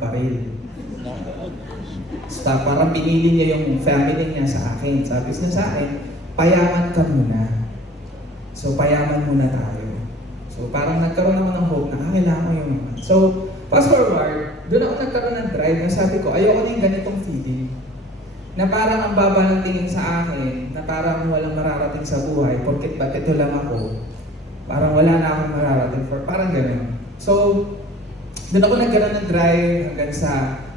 baril. Basta parang pinili niya yung family niya sa akin. Sabi niya sa akin, payaman ka muna. So, payaman muna tayo. So, parang nagkaroon ako ng hope na kailangan ko yung naman. So, fast forward, doon ako nagkaroon ng drive na sabi ko, ayoko na yung ganitong feeling. Na parang ang baba ng tingin sa akin, na parang walang mararating sa buhay, porket ba't ito lang ako, parang wala na akong mararating for, parang gano'n. So, doon ako nagkaroon ng drive hanggang sa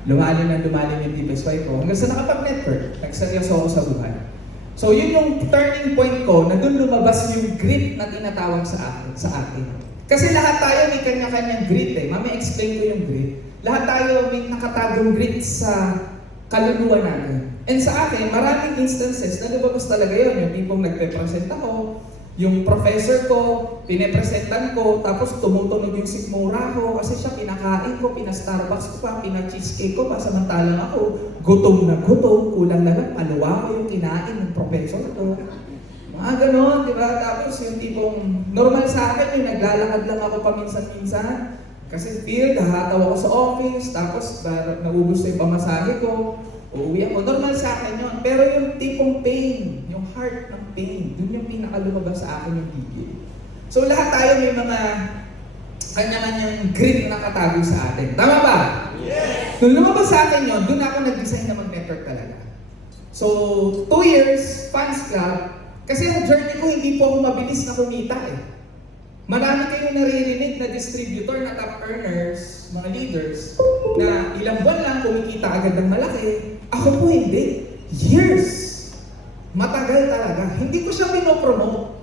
lumalim yung DPSY ko, hanggang sa nakapag-network, nagseryoso ako sa buhay. So, yun yung turning point ko na doon lumabas yung grit na tinatawag sa atin. Kasi lahat tayo may kanya-kanyang grit eh. Mami, explain ko yung grit. Lahat tayo may nakatagong grit sa kaluluwa natin. And sa akin, maraming instances na lumabas talaga yun. Yung tipong nagpe-present ako, yung professor ko, pinepresentan ko, tapos tumutunog yung sikmura ko kasi siya pinakain ko, pina-Starbucks ko pa, pina-cheesecake ko pa, samantalang ako, gutom na gutom, kulang na lang, paluwa ko yung kinain ng professor ko. Mga ganon, di ba? Tapos yung tipong normal sa akin, yung naglalakad lang ako paminsan-minsan, kasi field, hahataw ako sa office, tapos naubos na yung pamasahe ko, uuwi ako. Normal sa akin yun. Pero yung tipong pain, yung heart ng pain, dun yung pinakalumabas sa akin yung gigil. So lahat tayo may mga kanya-kanyang grit na nakatago sa atin. Tama ba? Yes! Nung lumabas sa akin yun, dun ako nag-design na mag-network talaga. So, 2 years, fans club, kasi ang journey ko hindi po ako mabilis na kumita eh. Marami kayong naririnig na distributor na top earners, mga leaders, na ilang buwan lang kumikita agad ng malaki. Ako po hindi. Years. Matagal talaga. Hindi ko siya pinopromote.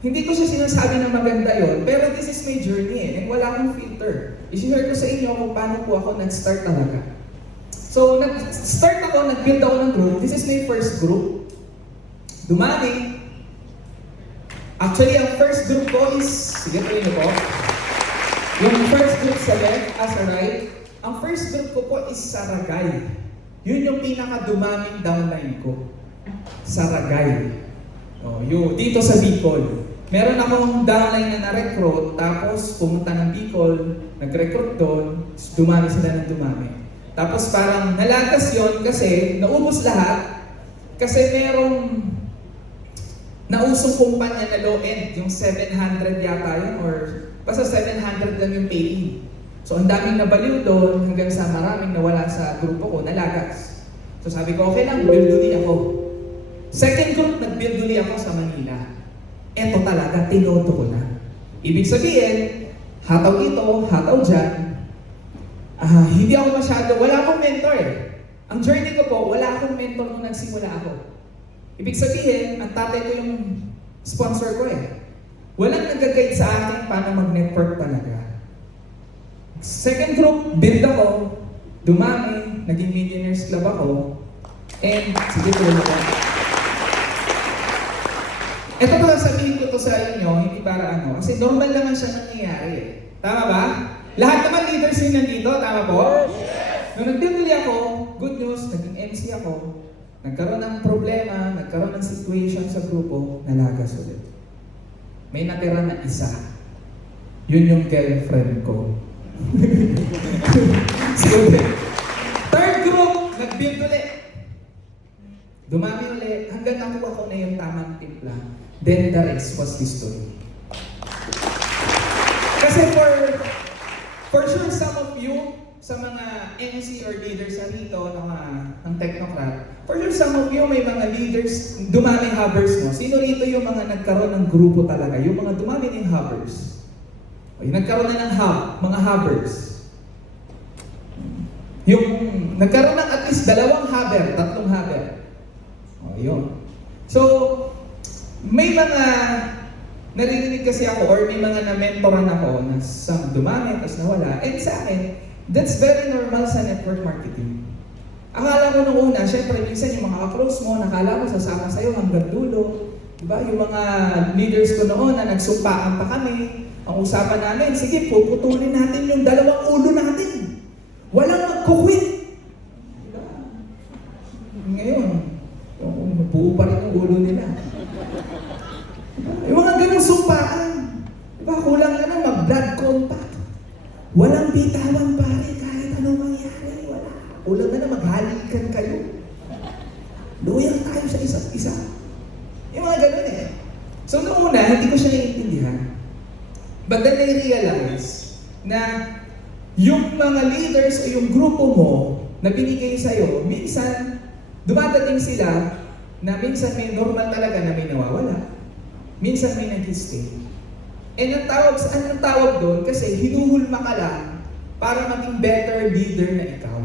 Hindi ko siya sinasabi na maganda yon, pero this is my journey eh, and wala akong filter. I-share ko sa inyo kung paano po ako nag-start talaga. So, nag-start ako, nag-build ako ng group. This is my first group. Dumami. Actually, ang first group ko is, sige tuloy niyo po. Yung first group sa left, sa right, ang first group ko po is Saragay. Yun yung pinaka-dumaming downline ko. Saragay. Yun, dito sa Bicol. Meron akong downline na na-recruit, tapos pumunta ng Bicol, nag-recruit doon, dumami sila ng dumami. Tapos parang nalatas yon kasi naubos lahat, kasi merong nausong kumpanya na low-end, yung 700 yata yun, or basta 700 lang yung paying. So ang daming nabaliw doon, hanggang sa maraming nawala sa grupo ko, nalagas. So sabi ko, okay lang, build uli ako. Second group, nag-build uli ako sa Manila. Eto talaga, tinoto ko na. Ibig sabihin, hataw dito, hataw dyan. Hindi ako masyado, wala akong mentor eh. Ang journey ko po, wala akong mentor nung nagsimula ako. Ibig sabihin, ang tatay ko yung sponsor ko eh. Walang nag-guide sa akin paano mag-network talaga. Second group, build ako, dumami, naging Millionaires Club ako, and sige tuloy ko. Ito pa sabihin ko to sa inyo, hindi para ano, kasi normal naman siya nangyayari eh. Tama ba? Lahat naman leaders yung nandito, tama po? Yes! Nung nagtituloy ako, good news, naging MC ako, nagkaroon ng problema, nagkaroon ng situation sa grupo, nalagas ulit. May natira na isa. Yun yung girlfriend ko. So, third group, nag-build ulit. Dumami ulit, hanggang nakuha ko na yung tamang timpla. Then the rest was history. Kasi for sure some of you, sa mga MC or leaders na rito, ng Technocrat, for sure some of you may mga leaders, dumami hubbers mo. Sino rito yung mga nagkaroon ng grupo talaga? Yung mga dumami ng hubbers. O, yung nagkaroon na ng hub, mga hubbers. Yung nagkaroon ng at least 2 hubber, 3 hubber. O, yun. So, may mga naririnig kasi ako or may mga na-mentoran ako na some dumami, tapos nawala. And sa akin, that's very normal sa network marketing. Akala ko nung una, syempre, minsan yung mga ka-close mo, nakala mo sasama sa'yo hanggang dulo. Diba? Yung mga leaders ko noon na nagsumpaan pa kami, ang usapan namin, sige, puputulin natin yung 2 ulo natin. Walang magkukwit. Diba? Ngayon, buo pa rin yung ulo nila. Yung mga ganong sumpaan. Diba? Kulang na mag-blood contact. Walang bitawan pare kahit anong mangyari. Ulam na maghalikan kayo. Loyal tayo sa isa't isa. Yung mga ganun eh. So noong una, hindi ko siya naiintindihan. But then I realize na yung mga leaders o yung grupo mo na binigay sa'yo, minsan dumadating sila na minsan may normal talaga na may nawawala. Minsan may nag-stay. And ang tawag doon kasi hinuhulma ka lang para maging better leader na ikaw.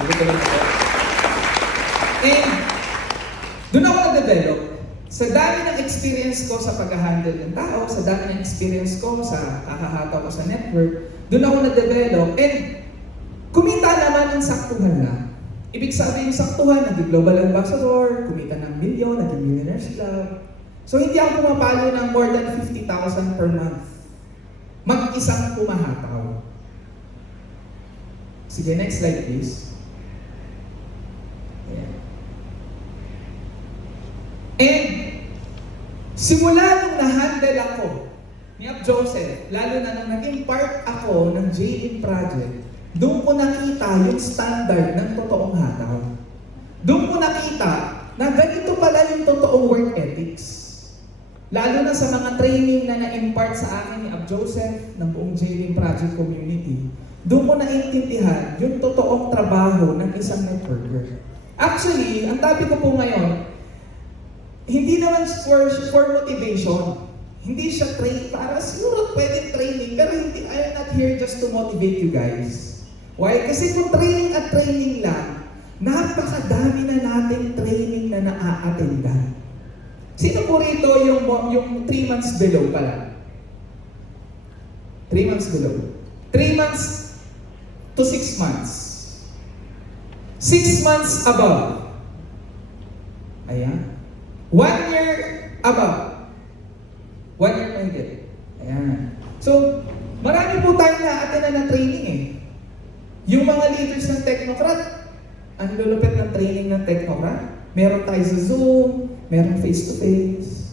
Sabi ko lang ako. And doon ako nag-develop. Sa dami ng experience ko sa pag-handle ng tao, sa dami ng experience ko sa kakahataw ko sa network, doon ako nag-develop. And kumita naman ng saktuhan lang. Ibig sabihin yung saktuhan, naging global ambassador, kumita ng milyon, naging millionaires club. So hindi ako pumapalo ng more than 50,000 per month. Mag-isang pumahataw. Sige, next slide please. Ayan. And simula nung na-handle ako ni Ab Joseph, lalo na nung naging part ako ng JM Project, doon ko nakita yung standard ng totoong hataw. Doon ko nakita na ganito pala yung totoong work ethics. Lalo na sa mga training na na-impart sa akin ni Ab Joseph ng buong JM Project Community, doon ko naintindihan yung totoong trabaho ng isang networker. Actually, ang topic ko po ngayon, hindi naman for motivation. Hindi siya para siguro pwedeng training, pero hindi, I'm not here just to motivate you guys. Why? Kasi kung training at training lang, napakadami na nating training na naa-attendan. Sino po rito yung 3 months below pala? 3 months below. 3 months to 6 months. 6 months above. Ayan. 1 year above. 1 year mahigit. Ayan. So, marami po tayong na-attendan na training eh. Yung mga leaders ng Technocrat, ang lulupit ng training ng Technocrat, meron tayo sa Zoom, meron face-to-face.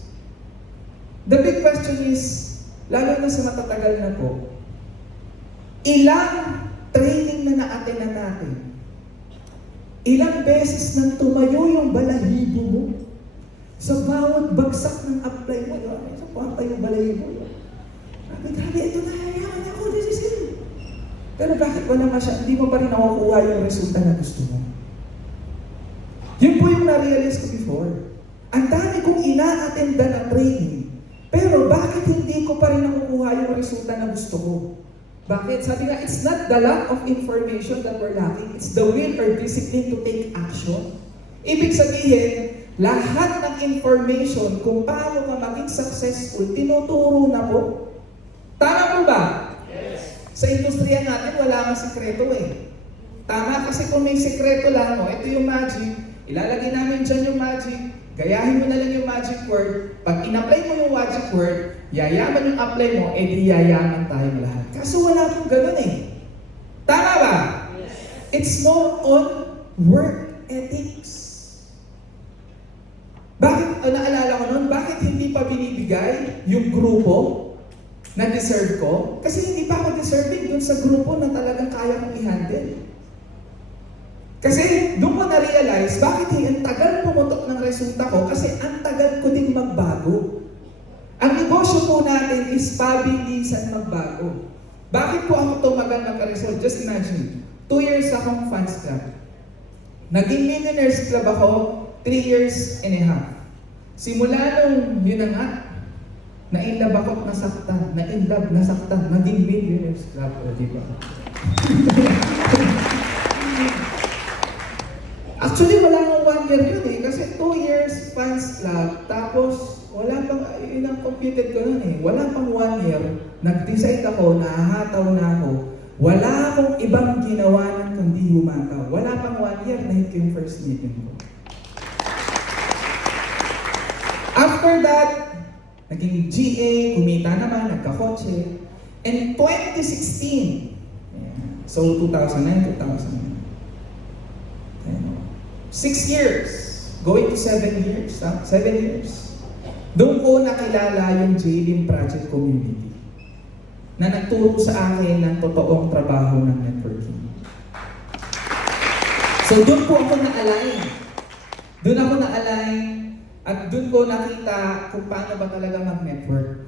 The big question is, lalo na sa matatagal na po, ilang training na na-attendan natin? Ilang beses nang tumayo yung balahibo mo? Sa bawat bagsak ng apply mo, sa kwarta yung balahibo. Grabe, ito na, yaman ako, this is it. Pero bakit wala hindi mo pa rin nakukuha yung resulta na gusto mo? Yun po yung na-realize ko before. Ang dami kong ina-attenda na training, pero bakit hindi ko pa rin nakukuha yung resulta na gusto ko? Bakit? Sabi nga, it's not the lack of information that we're lacking, it's the will or discipline to take action. Ibig sabihin, lahat ng information kung paano ka maging successful, tinuturo na po. Tama po ba? Yes. Sa industriya natin, wala nga sikreto eh. Tama kasi kung may sikreto lang, ito yung magic, ilalagay namin dyan yung magic, gayahin mo na lang yung magic word, pag in-apply mo yung magic word, yayaman yung apply mo, di yayaman tayong lahat. Kaso wala pong ganun eh. Tama ba? Yes. It's more on work ethics. Bakit, naalala ko noon, bakit hindi pa binibigay yung grupo na deserve ko? Kasi hindi pa ako deserving dun sa grupo na talagang kaya kong i-handle. Kasi doon ko na-realize, bakit ang tagal pumutok ng resulta ko? Kasi ang tagal ko din magbago. Ang negosyo po natin is pabilisan magbago. Bakit po ako tumagal magka-result? Just imagine, 2 years akong fans club. Naging millionaires club ako, 3 years and a half. Simula nung, yun na nga, na-inlove ako at nasaktan. Na-inlove, nasaktan. Naging millionaires club. O, diba? Actually, wala nang 1 year yun eh. Kasi 2 years fans club. Tapos, wala pang, yun ang computed ko nun eh. Wala pang 1 year. Nag-decide ako, nahahataw na ako. Wala akong ibang ginawa ng kundi humataw. Wala pang 1 year na hit ko yung first meeting ko. After that, naging GA, kumita naman, nagkakotse. And 2016, so 2009, 2009. 6 years, going to 7 years, 7 years. Doon ko nakilala yung JLIM Project Community na nagturo sa akin ng totoong trabaho ng networking. So doon po ako na-align. Doon ako na-align at doon ko nakita kung paano ba talaga mag-network.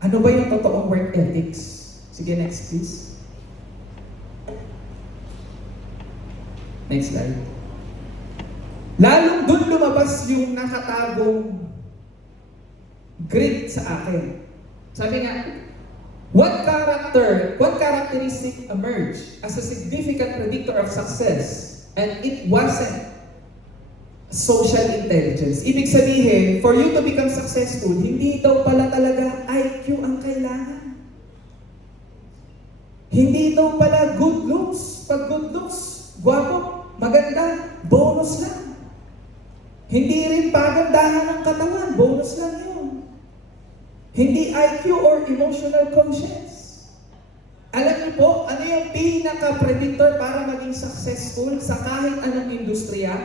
Ano ba yung totoong work ethics? Sige, next please. Next slide. Lalong doon lumabas yung nakatagong grit sa akin. Sabi nga, what characteristic emerged as a significant predictor of success? And it wasn't social intelligence. Ibig sabihin, for you to become successful, hindi daw pala talaga IQ ang kailangan. Hindi daw pala good looks. Pag good looks, gwapo, maganda, bonus lang. Hindi rin pagandahan ng katawan, bonus lang yun. Hindi IQ or emotional quotient. Alam niyo po, ano yung pinaka-predictor para maging successful sa kahit anong industriya?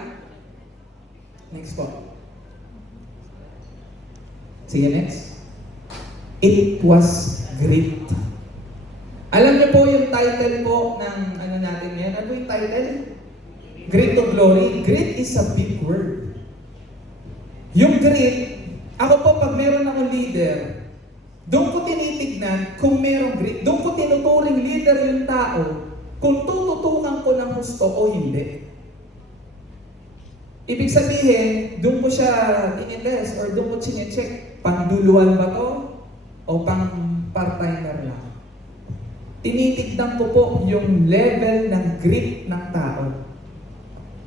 Next po. Sige, next. It was grit. Alam niyo po yung title po ng ano natin ngayon? Ano yung title? Grit to Glory. Grit is a big word. Yung grit, ako po pag meron akong leader, doon ko tinitignan kung merong grit. Doon ko tinuturing leader yung tao kung tututukan ko ng gusto o hindi. Ibig sabihin, doon ko siya in-invest or doon ko chinecheck, pangduluan ba to o pang part-timer lang. Tinitignan ko po yung level ng grit ng tao.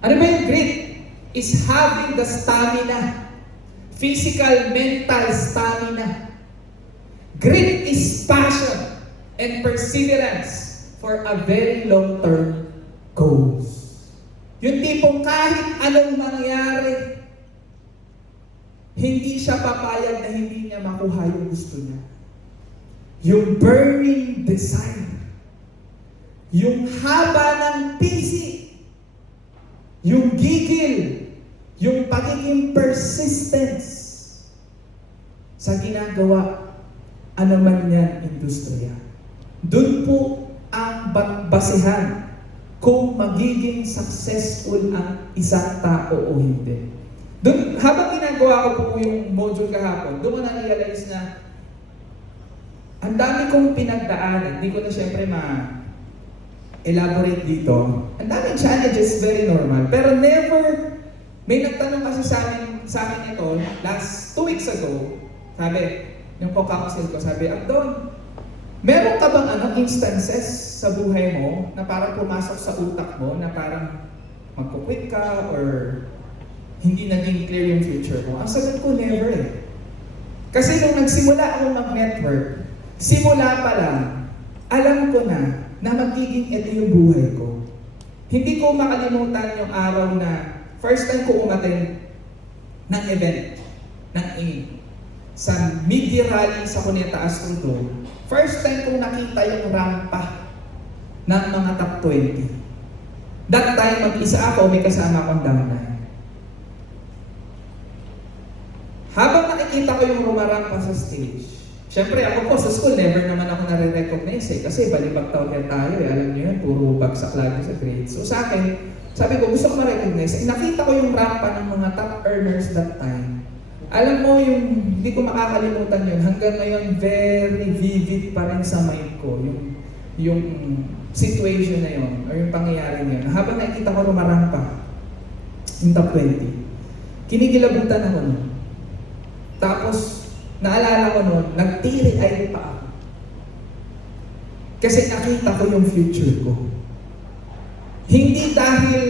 Ano ba yung grit? Is having the stamina. Physical, mental stamina. Grit is passion and perseverance for a very long-term goals. Yung tipong kahit anong mangyari, hindi siya papayag na hindi niya makuha yung gusto niya. Yung burning desire. Yung haba ng pisi. Yung gigil. Yung pagiging persistence sa ginagawa ano man yan, industriya. Doon po ang basehan kung magiging successful ang isang tao o hindi. Doon, habang ginagawa ko po yung module kahapon, doon ko na-realize na ang dami kong pinagdaanan. Hindi ko na syempre ma-elaborate dito. Ang daming challenges, very normal. Pero never, may nagtanong kasi sa amin ito, last 2 weeks ago, sabi, yung co-counsel ko, sabi, Abdon, meron ka bang instances sa buhay mo na parang pumasok sa utak mo na parang magkukwit ka or hindi naging clear yung future mo? Ang sagot ko, never eh. Kasi nung nagsimula ako mag-network, simula pa lang, alam ko na magiging ito yung buhay ko. Hindi ko makalimutan yung araw na first time ko umattend ng event, ng sa mid-year rally sa Cuneta Astrodome, first time kong nakita yung rampa ng mga top 20. That time, mag-isa ako, may kasama akong downline. Habang nakikita ko yung rumarampa sa stage, syempre ako po sa school, never naman ako nare-recognize eh, kasi balibag taon tayo eh, alam niyo yun, puro bagsak lagi sa grades. So sa akin, sabi ko, gusto ko ma-recognize. Nakita ko yung rampa ng mga top earners that time. Alam mo yung, hindi ko makakalimutan yun, hanggang ngayon, very vivid pa rin sa mind ko, yung situation na yun, or yung pangyayari na yun. Habang nakikita ko rumarampa, yung top 20, kinikilabutan ako nun. Tapos, naalala ko nun, nagtiri-ay pa ako. Kasi nakita ko yung future ko. Hindi dahil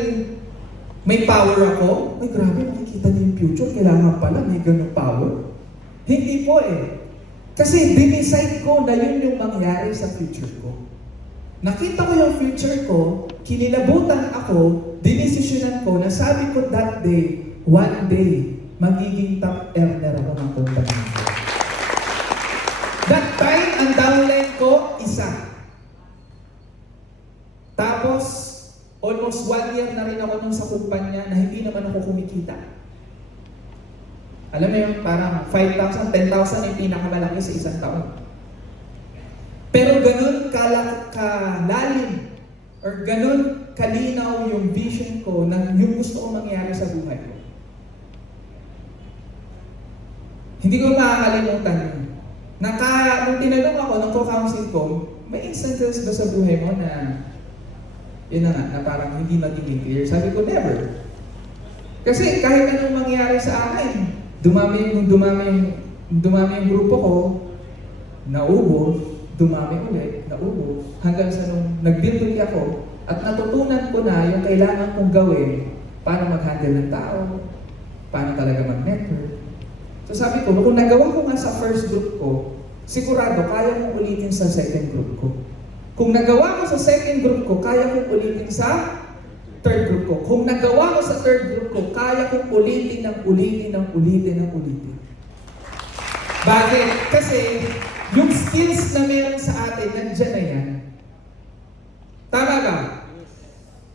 may power ako, ay grabe, nakikita niyo yung future, kailangan pala may ganung power. Hindi po eh. Kasi dinicide ko na yun yung mangyari sa future ko. Nakita ko yung future ko, kinilabutan ako, dinesisyonan ko, na sabi ko that day, one day, magiging top earner ako ng company. That time, ang downline ko, isa. Tapos, almost 1 year na rin ako nung sa kumpanya na hindi naman ako kumikita. Alam mo yun, parang 5,000, 10,000 yung pinakamalaki sa isang taon. Pero ganun kalalim or ganun kalinaw yung vision ko na yung gusto kong mangyari sa buhay ko. Hindi ko makakalimutan yun. Nung tinanong ako ng co-counsel ko, may instances ba sa buhay mo na yun na nga, na parang hindi magiging clear? Sabi ko, never. Kasi kahit anong mangyari sa akin, dumami yung grupo ko, naubos, dumami ulit, naubos, hanggang sa nung nag-build ulit ako, at natutunan ko na yung kailangan kong gawin, paano mag-handle ng tao, paano talaga mag-network. So sabi ko, kung nagawa ko nga sa first group ko, sigurado kaya kong ulitin sa second group ko. Kung nagawa ko sa second group ko, kaya kong ulitin sa third group ko. Kung nagawa ko sa third group ko, kaya kong ulitin ng ulitin. Bakit? Kasi yung skills na meron sa atin, nandiyan na yan. Tama ba?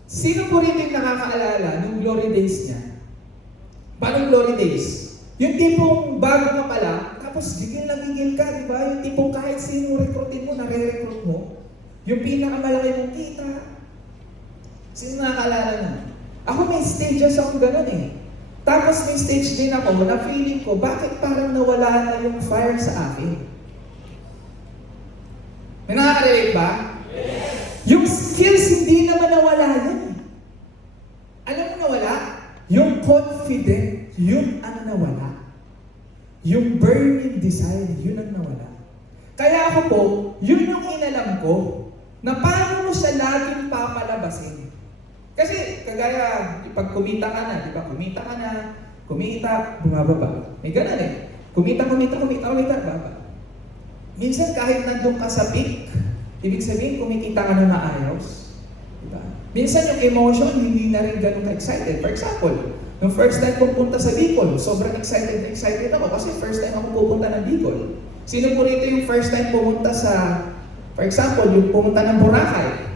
Sino po rin yung nakakaalala nung glory days niya? Paano glory days? Yung tipong bago ka pala, tapos gigil ka, di ba? Yung tipong kahit sino recruitin mo, nare-recruit mo. Yung pinakamalaki mong kita. Sino nakakaalala na? Ako may stages ako ganun eh. Tapos may stage din ako na feeling ko, bakit parang nawala na yung fire sa akin? May nakaka-relate ba? Yes. Yung skills hindi naman nawala yan. Alam mo nawala? Yung confident, yun ang nawala. Yung burning desire, yun ang nawala. Kaya ako po, yun yung inalam ko, na paano mo siya laging papalabasin. Kasi, kagaya, pag kumita ka na, di ba? Kumita, bumababa. May ganun eh. Kumita, baba. Minsan kahit nandun ka sa peak, ibig sabihin kumikita ka na maayos. Diba? Minsan yung emotion, hindi na rin ganun ka-excited. For example, nung first time kong punta sa Bicol, sobrang excited ako kasi first time ako pupunta ng Bicol. Sino po rito yung first time pumunta sa, for example, yung pumunta ng Boracay?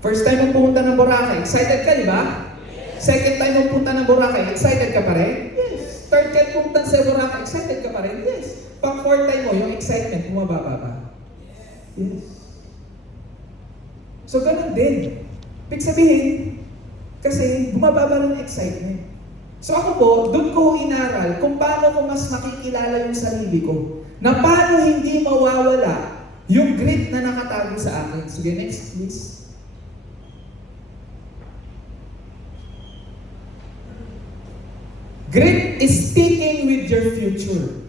First time mong pumunta ng Boracay, excited ka, di ba? Second time mong pumunta ng Boracay, excited ka pa rin? Yes. Third time pumunta sa Boracay, excited ka pa rin? Yes. Pag fourth time mo, yung excitement, bumababa ba? Yes. So, ganun din. Ibig sabihin, kasi bumababa ng excitement. So ako po, doon ko inaral kung paano ko mas makikilala yung sarili ko. Na paano hindi mawawala yung grit na nakatago sa akin. Sige, next please. Grit is sticking with your future.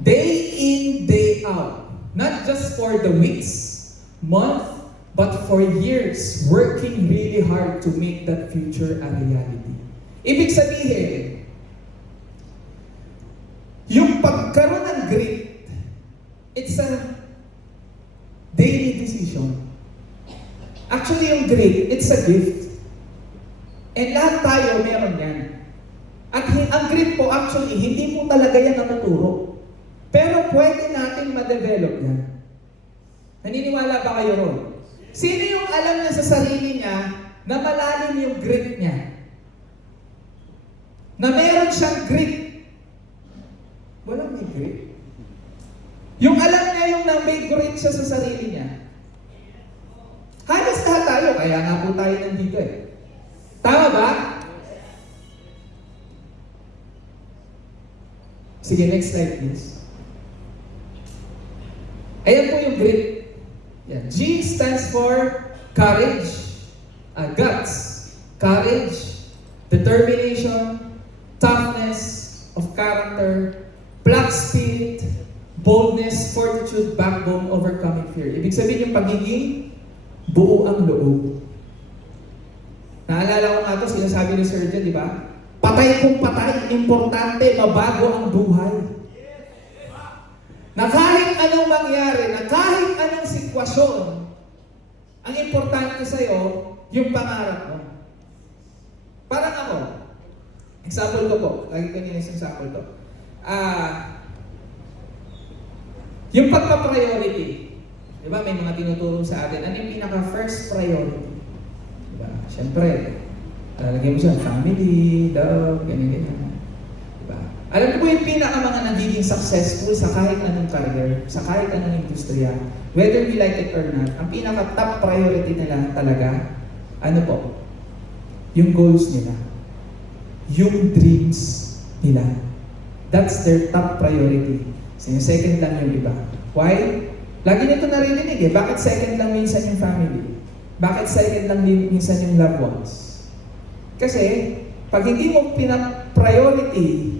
Day in, day out. Not just for the weeks, month, but for years. Working really hard to make that future a reality. Ibig sabihin, yung pagkaroon ng grit, it's a daily decision. Actually, yung grit, it's a gift. And lahat tayo meron yan. At ang grit po, actually, hindi po talaga yan natuturo. Pero pwede natin ma-develop yan. Naniniwala ba kayo ron? Sino yung alam niya sa sarili niya na malalim yung grit niya? Na meron siyang grit. Walang may grit. Yung alam niya yung may grit siya sa sarili niya. Halos lahat tayo, kaya nga po tayo nandito eh. Tama ba? Sige, next slide please. Ayan po yung grit. Yan. G stands for courage, guts, courage, determination, toughness of character, pluck spirit, boldness, fortitude, backbone, overcoming fear. Ibig sabihin yung pagiging buo ang loob. Naalala ko nga ito, sinasabi ni Sir Jen, di ba? Patay kung patay, importante, mabago ang buhay. Na kahit anong mangyari, na kahit anong sitwasyon, ang importante sa'yo, yung pangarap mo. Parang ako, example ko po, lagi ko niya example to. Yung pagpa-priority, di ba may mga tinuturo sa atin, ano yung pinaka-first priority? Di ba? Siyempre, lalagyan mo siya, family, love, ganyan-ganyan. Diba? Alam mo po yung pinaka-mga nagiging successful sa kahit anong career, sa kahit anong industriya, whether we like it or not, ang pinaka-top priority nila talaga, Ano po? Yung goals nila. Yung dreams nila. That's their top priority. So, yung second lang yung iba. Why? Lagi nito naririnig eh. Bakit second lang minsan yung family? Bakit second lang minsan yung loved ones? Kasi, pag hindi mo pina-priority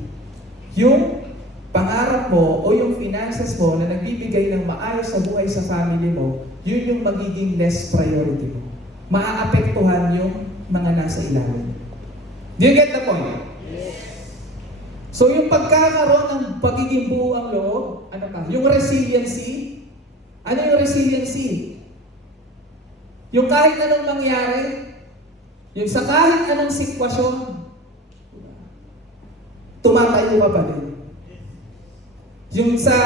yung pangarap mo o yung finances mo na nagbibigay ng maayos sa buhay sa family mo, yun yung magiging less priority mo. Maaapektuhan yung mga nasa ilalim. Do you get the point? Yes. So yung pagkakaroon ng pagiging buo ang loob, ano ka? Yung resiliency. Ano yung resiliency? Yung kahit anong mangyari, yung sa kahit anong sitwasyon, tumatayo ka pa din. Yung sa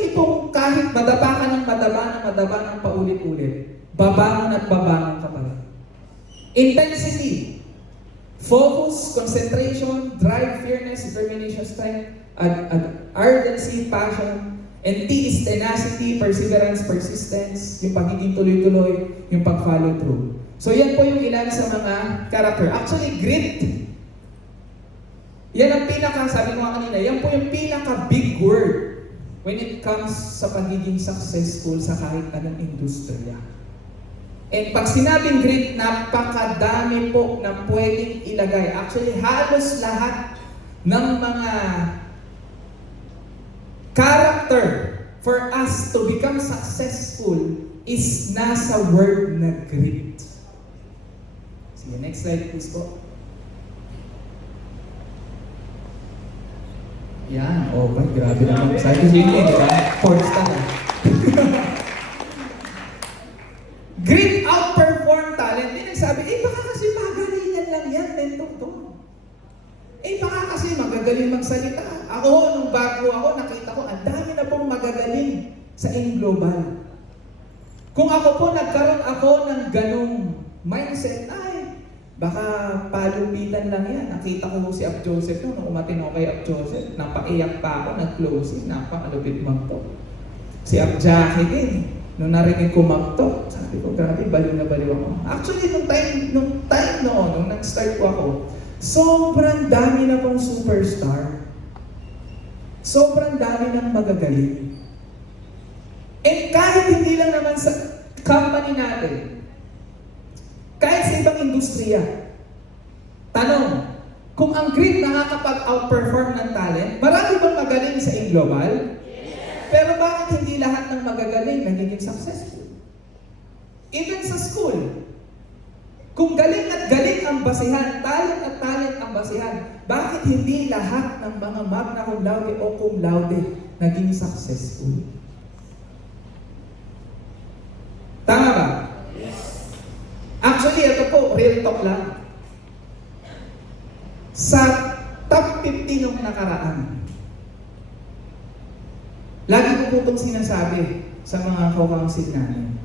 tipong kahit madaba ka ng paulit-ulit, babangon at babangon ka pa rin. Intensity, focus, concentration, drive, fairness, determination, strength, ardency, passion, and T is tenacity, perseverance, persistence, yung pagiging tuloy-tuloy, yung pag-follow through. So yan po yung ilan sa mga character. Actually, grit. Yan ang sabi ko nga kanina, yan po yung pinaka-big word when it comes sa pagiging successful sa kahit anong industriya. And pag sinabing grit, napakadami po na pwedeng ilagay. Actually, halos lahat ng mga character for us to become successful is nasa word na grit. Sige, next slide please po. Yan, okay, grabe naman. Sabi ko yun di ba? Fourth star. Grit outperform talent. Hindi nagsabi, baka kasi magalingan lang yan, mentong. Baka kasi magagaling magsalita. Ako, nung bago ako, nakita ko, ang dami na pong magagaling sa global. Kung ako po, nagkaroon ako ng ganong mindset, baka palupitan lang yan. Nakita ko si Ap Joseph nung umatin ako kay Ap Joseph. Napaiyak pa ako, nag-closing, napakalupit magto. Si Ap Jackie din, nung narinig ko magto, sabi ko, grabe, baliw na baliw ako. Actually, nung time noon, nung nag-start ko ako, sobrang dami na pong superstar. Sobrang dami ng magagaling. And kahit hindi lang naman sa company natin, kahit sa ibang industriya, tanong, kung ang grit nakakapag-outperform ng talent, marami bang magaling sa global? Yes. Pero bakit hindi lahat ng magagaling nagiging successful? Even sa school, kung galing at galing ang basihan, talent at talent ang basihan, bakit hindi lahat ng mga magna cum laude o cum laude naging successful? Tama ba? Actually, ito po, real talk lang. Sa top 50 nung nakaraan, lagi ko po itong sinasabi sa mga co-counsel namin.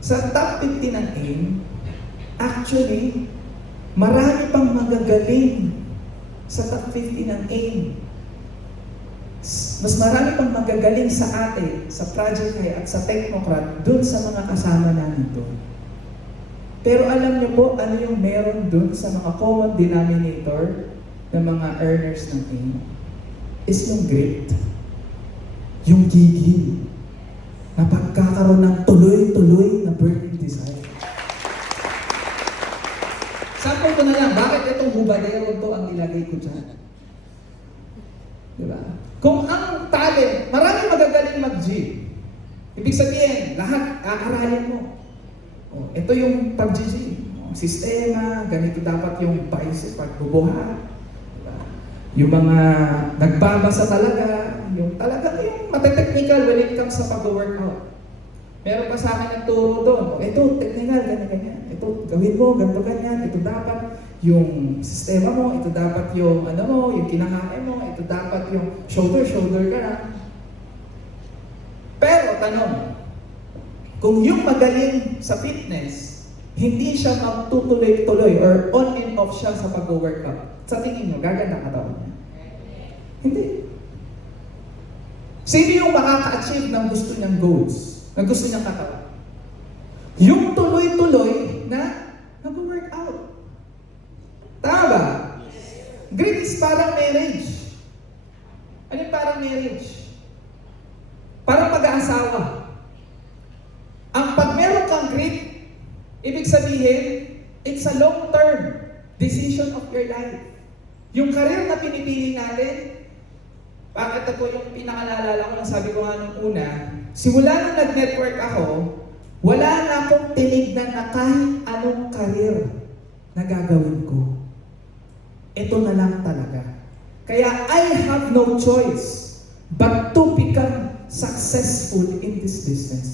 Sa top 50 ng AIM, actually, marami pang magagaling sa top 50 ng AIM. Mas marami pang magagaling sa atin, sa Project High at sa Technocrat, dun sa mga kasama namin doon. Pero alam niyo po, ano yung meron dun sa mga common denominator ng mga earners ng AIM? Is yung grit. Yung gigil. Na pagkakaroon ng tuloy-tuloy na burning desire. Sample ko na lang, bakit itong hubadero to ang ilagay ko dyan? Diba? Kung ang talent, marami magagaling mag-gym. Ibig sabihin, lahat aaralin mo. Ito yung pag-gym. Sistema, ganito dapat yung bicep, pagbubuhat. Diba? Yung mga nagbabasa talaga, yung mate-technical when it comes sa pag-workout. Meron pa sa akin nagturo doon. Ito, technical, ganyan. Ito, gawin mo, ganito, ganyan. Ito dapat yung sistema mo, ito dapat yung yung kinakain mo, ito dapat yung shoulder ka na. Pero, tanong, kung yung magaling sa fitness, hindi siya magtutuloy-tuloy or on and off siya sa pag-workout, sa tingin nyo, gaganda katawan niya? Hindi. Sino yung makaka-achieve ng gusto niyang goals, ng gusto niyang katawan? Yung tuloy-tuloy na nag-work out. Tama ba? Grit is parang marriage. Ano yung parang marriage? Parang pag-aasawa. Ang pag meron kang grit, ibig sabihin, it's a long-term decision of your life. Yung career na pinipili natin, bakit ito yung pinakalala ko na sabi ko nga nung una, simula nung nag-network ako, wala na akong tinignan na kahit anong career na gagawin ko. Ito na lang talaga. Kaya I have no choice but to become successful in this business.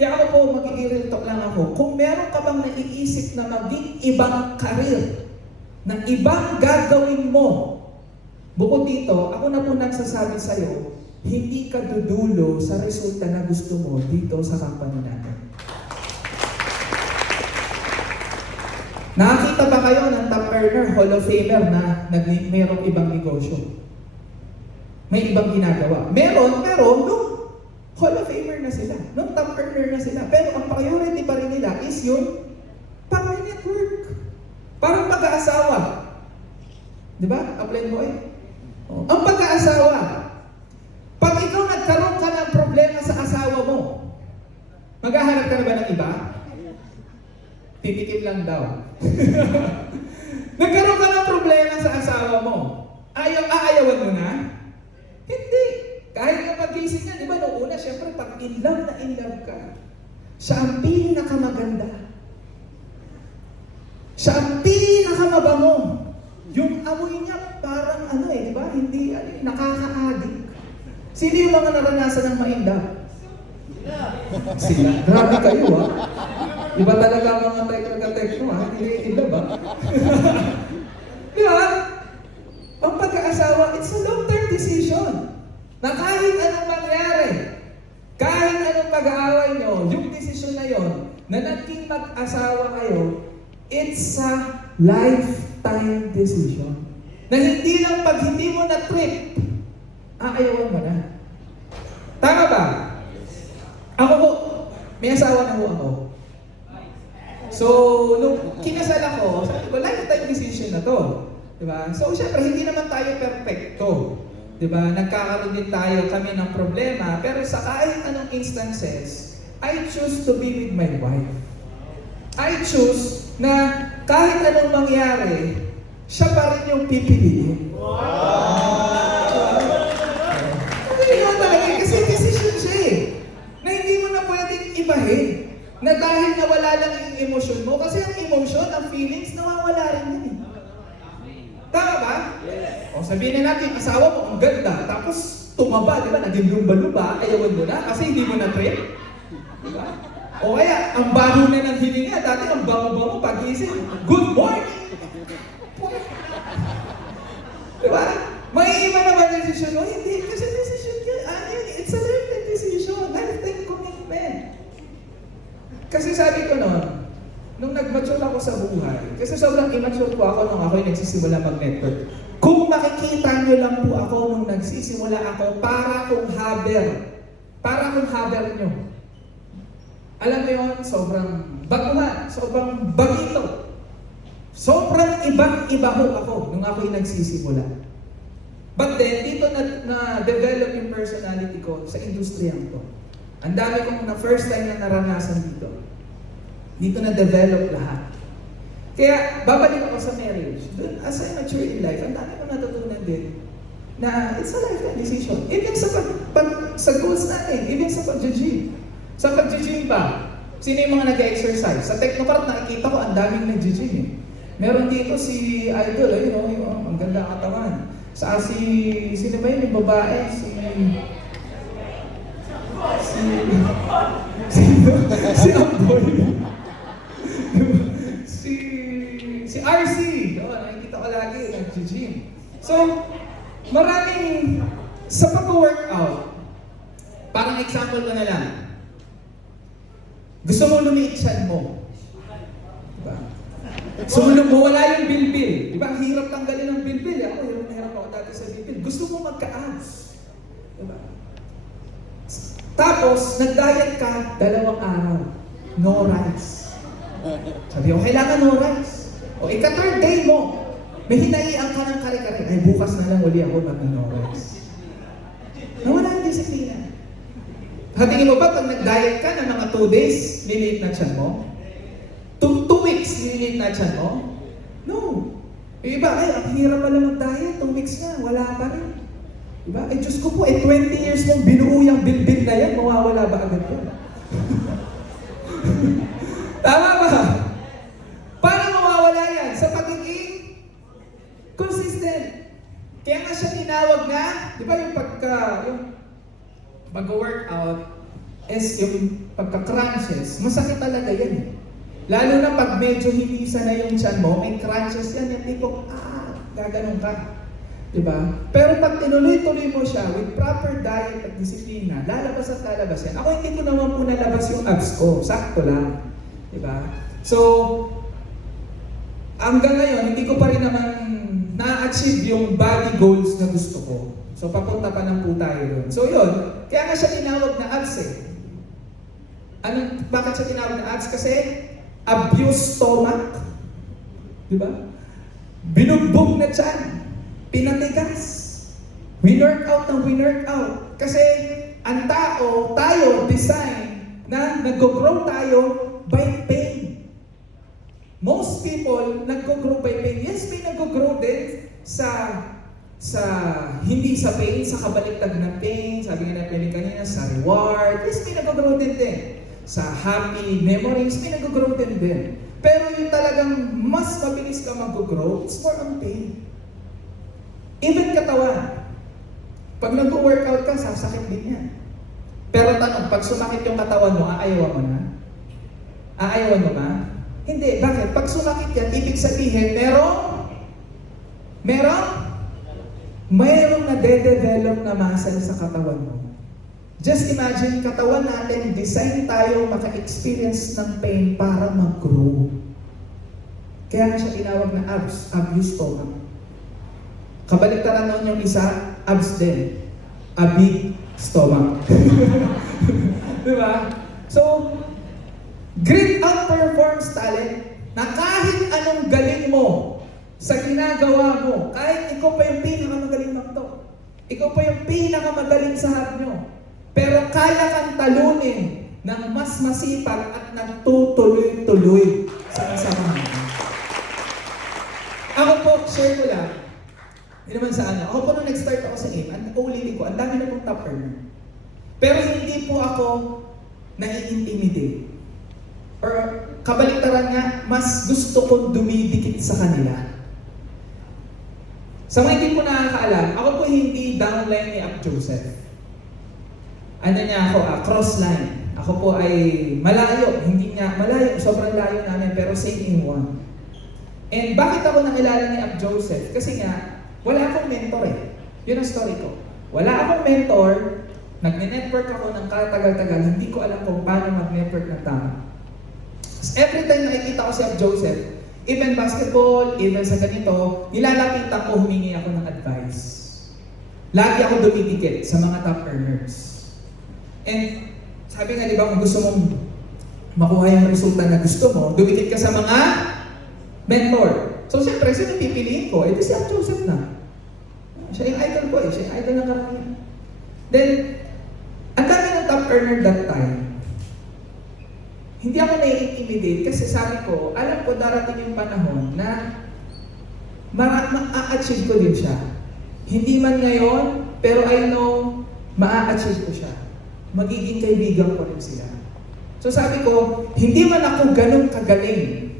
Kaya ako po, mag-i-real talk lang ako. Kung meron ka bang naiisip na maging ibang career, na ibang gagawin mo, bukod dito, ako na po nagsasabi sa'yo, hindi ka dudulo sa resulta na gusto mo dito sa company natin. Nakakita ba kayo ng top earner, Hall of Famer na mayroong ibang negosyo? May ibang ginagawa. Meron, pero nung Hall of Famer na sila, nung top earner na sila, pero ang priority pa rin nila is yung pang-network. Parang pag-aasawa. Di ba? Upline boy? Oh. Ang pag-aasawa, pag ikaw nagkaroon ka ng problema sa asawa mo, maghahanap ka na ba ng iba? Titikim lang daw. Nagkaroon ka ng problema sa asawa mo, aayawan mo na? Hindi. Kahit na pag-isip niya, di ba, noong una, syempre, pag in love na in love ka, siya ang pinakamaganda. Siya ang pinakamabango. Yung amoy niya, parang di ba, hindi, nakaka-addict. Sino yung mga naranasan ng ma-in-love? Sila. Grabe kayo, ha? Iba talaga mga tekno, ha? Hindi in-love, ha? Di ba? Ang pagkaasawa, it's a long-term decision. Na kahit anong mangyari, kahit anong pag-aaway nyo, yung desisyon na yon, na naging mag-asawa kayo, it's a lifetime decision. Na hindi lang pag hindi mo na-trip, aayawan mo na. Tama ba? Ako po, may asawa na po ako. So, nung kinasal ako, sabi ko, lifetime decision na to. Diba? So, syempre, hindi naman tayo perfecto. Diba? Nagkakaroon din tayo kami ng problema, pero sa kahit anong instances, I choose to be with my wife. I choose na kahit anong mangyari, siya pa rin yung pipiliin. Yun talaga, kasi decision siya eh. Na hindi mo na pwedeng ibahin. Na dahil nawala lang yung emosyon mo, kasi ang emosyon, ang feelings, nawawala rin yun eh. Tama ba? Yes. O sabihin na natin, asawa mo, ang ganda, tapos tumaba, di ba? Naging lumba-lumba, ayawan mo na, kasi hindi mo na-trip. Di ba? O kaya, ang baho na ng hininga, dati ang bango-bango, pag-isip, good morning! Di ba? May iba naman yung decision mo, hindi, kasi decision yun, it's a lifetime decision, lifetime commitment. Kasi sabi ko noon, nung nag-mature ako sa buhay, kasi sobrang immature po ako nung ako'y nagsisimula mag-network. Kung makikita nyo lang po ako nung nagsisimula ako, para kung haber nyo. Alam mo yun, sobrang baguhan, sobrang bagito. Sobrang ibang-iba ho ako nung ako'y nagsisimula. But then, dito na-develop yung personality ko sa industriyang to. Ang dami kong na first time na naranasan dito. Dito na-develop lahat. Kaya, babalik ako sa marriage. Doon, as I mature in life, ang dami kong natutunan din na it's a lifetime decision. Even sa goals natin, even sa pag-gym. Sa pag-gym ba? Sino yung mga nag-exercise? Sa Technocrat, nakikita ko ang daming nag-gym eh. Meron dito si Idol, ang ganda katawan. Sino ba yun? Yung babae, si Amboy. si RC. Nakikita ko lagi, nag-gym. So, maraming, sa pag-workout, parang example ko na lang. Gusto mo lumiit siyan mo. Diba? So, wala yung bilbil. Diba? Hirap tanggalin ng bilbil. Ako, hirap ako dati sa bilbil. Gusto mo magka-abs. Diba? Tapos, nag-diet ka 2 araw. no rice. Sabi ko, kailangan no rice. O ika-third day mo, may hinaian ka ng kare-kare. Ay, bukas na lang uli ako no rice. Nawala ang disiplina. Tingin mo ba, pag nag-diet ka na mga 2 days, liliit na tiyan mo? 2 weeks, liliit na tiyan mo? No. Yung iba, ay, ang hirap pala mag-diet, 2 weeks na, wala pa rin. Diba? Eh, Diyos ko po, 20 years mong binuo yung bilbil na yan, mawawala ba agad yan? Tama ba? Paano mawawala yan? Sa pagiging consistent. Kaya nga siya tinawag na, di ba yung mag-workout is yung pagka-crunches, masakit talaga yan eh. Lalo na pag medyo hindi na yung tiyan mo, may crunches yan, yung tipo, gaganon ka. Diba? Pero pag tinuloy-tuloy mo siya with proper diet at disiplina, lalabas at lalabas yan. Ako hindi ko naman po nalabas yung abs ko, sakto lang. Diba? So, hanggang ngayon, hindi ko pa rin naman na-achieve yung body goals na gusto ko. So, papunta pa lang po tayo doon. So, yun. Kaya nga siya tinawag na abs eh. Bakit siya tinawag na abs? Kasi, abuse stomach. Diba? Binugbog na tiyan. Pinatigas. Winworkout ng winworkout. Kasi, ang tayo, design, na nag-grow tayo by pain. Most people, nag-grow by pain. Yes, may nag-grow din sa hindi sa pain, sa kabaliktad ng pain, sabi nga natin kanina, sa reward. Yes, may nag-grow din. Sa happy memories, may nag-grow din. Pero yung talagang mas mabilis ka mag-grow, it's more on pain. Even katawan. Pag nag-workout ka, sasakit din yan. Pero tanong, pag sumakit yung katawan mo, aayawan mo na? Aayawan mo ba? Hindi. Bakit? Pag sumakit yan, ibig sabihin, mayroong na-de-develop na muscle sa katawan mo. Just imagine, katawan natin, design tayo maka-experience ng pain para mag-grow. Kaya nga siya tinawag na abs, abuse stomach. Kabaliktaran noon yung isa, abs din. A big stomach. Diba? So, grit outperforms talent na kahit anong galing mo sa ginagawa mo, kahit ikaw pa yung pinakamagaling magto, ikaw pa yung pinakamagaling sa harap nyo, pero kaya kang talunin ng mas masipag at nagtutuloy-tuloy sa kasama. Ako po, share ko lang, hindi naman sa ano, ako po nung nag-start ako sa AIM, ulitin ko, ang dami na pong top earner. Pero hindi po ako nai-intimidate. Or kabaliktaran nga, mas gusto kong dumidikit sa kanila. Sa mga hindi po nakakaalam, ako po hindi downline ni Up Joseph. Ano niya ako, crossline. Ako po ay malayo, hindi niya, malayo, sobrang layo namin, pero same in one. And bakit ako nakilala ni Up Joseph? Kasi nga, wala akong mentor eh. Yun ang story ko. Wala akong mentor, nagne-network ako ng katagal-tagal, hindi ko alam kung paano mag-network ng tama. Every time nakikita ko si Up Joseph, even basketball, even sa ganito, nilalapitan ko, humingi ako ng advice. Lagi ako dumidikit sa mga top earners. And sabi nga, di ba, kung gusto mong makuha yung resulta na gusto mo, dumidikit ka sa mga mentor. So, siyempre, sino pipiliin ko? Ito si Up Joseph na. Siya yung idol ko eh. Siya yung idol ng karamihan. Then, ang dami ng top earner that time. Hindi ako nai-intimidate kasi sabi ko, alam ko darating yung panahon na ma-achieve ko din siya. Hindi man ngayon, pero I know, ma-achieve ko siya. Magiging kaibigan ko rin sila. So sabi ko, hindi man ako ganun kagaling.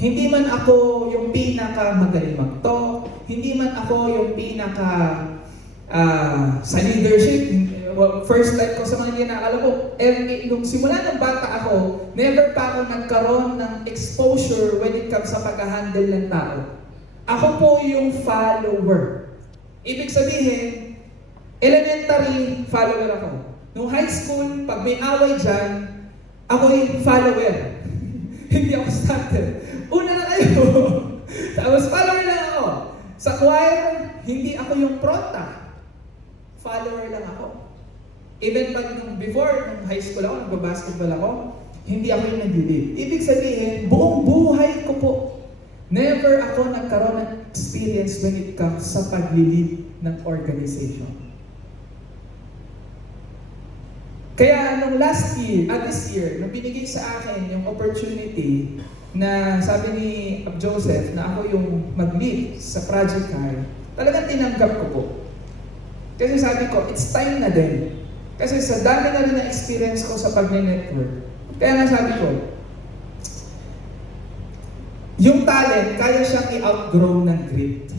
Hindi man ako yung pinaka-magaling mag-talk. Hindi man ako yung sa leadership. First time ko sa mga hindi na, alam ko, nung simula ng bata ako, never pa ako nagkaroon ng exposure when it comes sa pag-handle ng tao. Ako po yung follower. Ibig sabihin, elementary follower ako. Nung high school, pag may away dyan, ako yung follower. Hindi ako starter. Una na kayo. Tapos follower lang ako. Sa choir, hindi ako yung pronta. Follower lang ako. Even pag nung high school ako, nagbabasketball ako, hindi ako yung nag-lead. Ibig sabihin, buong buhay ko po, never ako nagkaroon ng experience when it comes sa pag-lead ng organization. Kaya nung last year, this year, nung binigay sa akin yung opportunity na sabi ni Joseph na ako yung mag-lead sa Project High, talagang tinanggap ko po. Kasi sabi ko, it's time na din. Kasi sa dami na rin na experience ko sa pag-network, kaya nga sabi ko, yung talent, kaya siyang i-outgrow ng grit.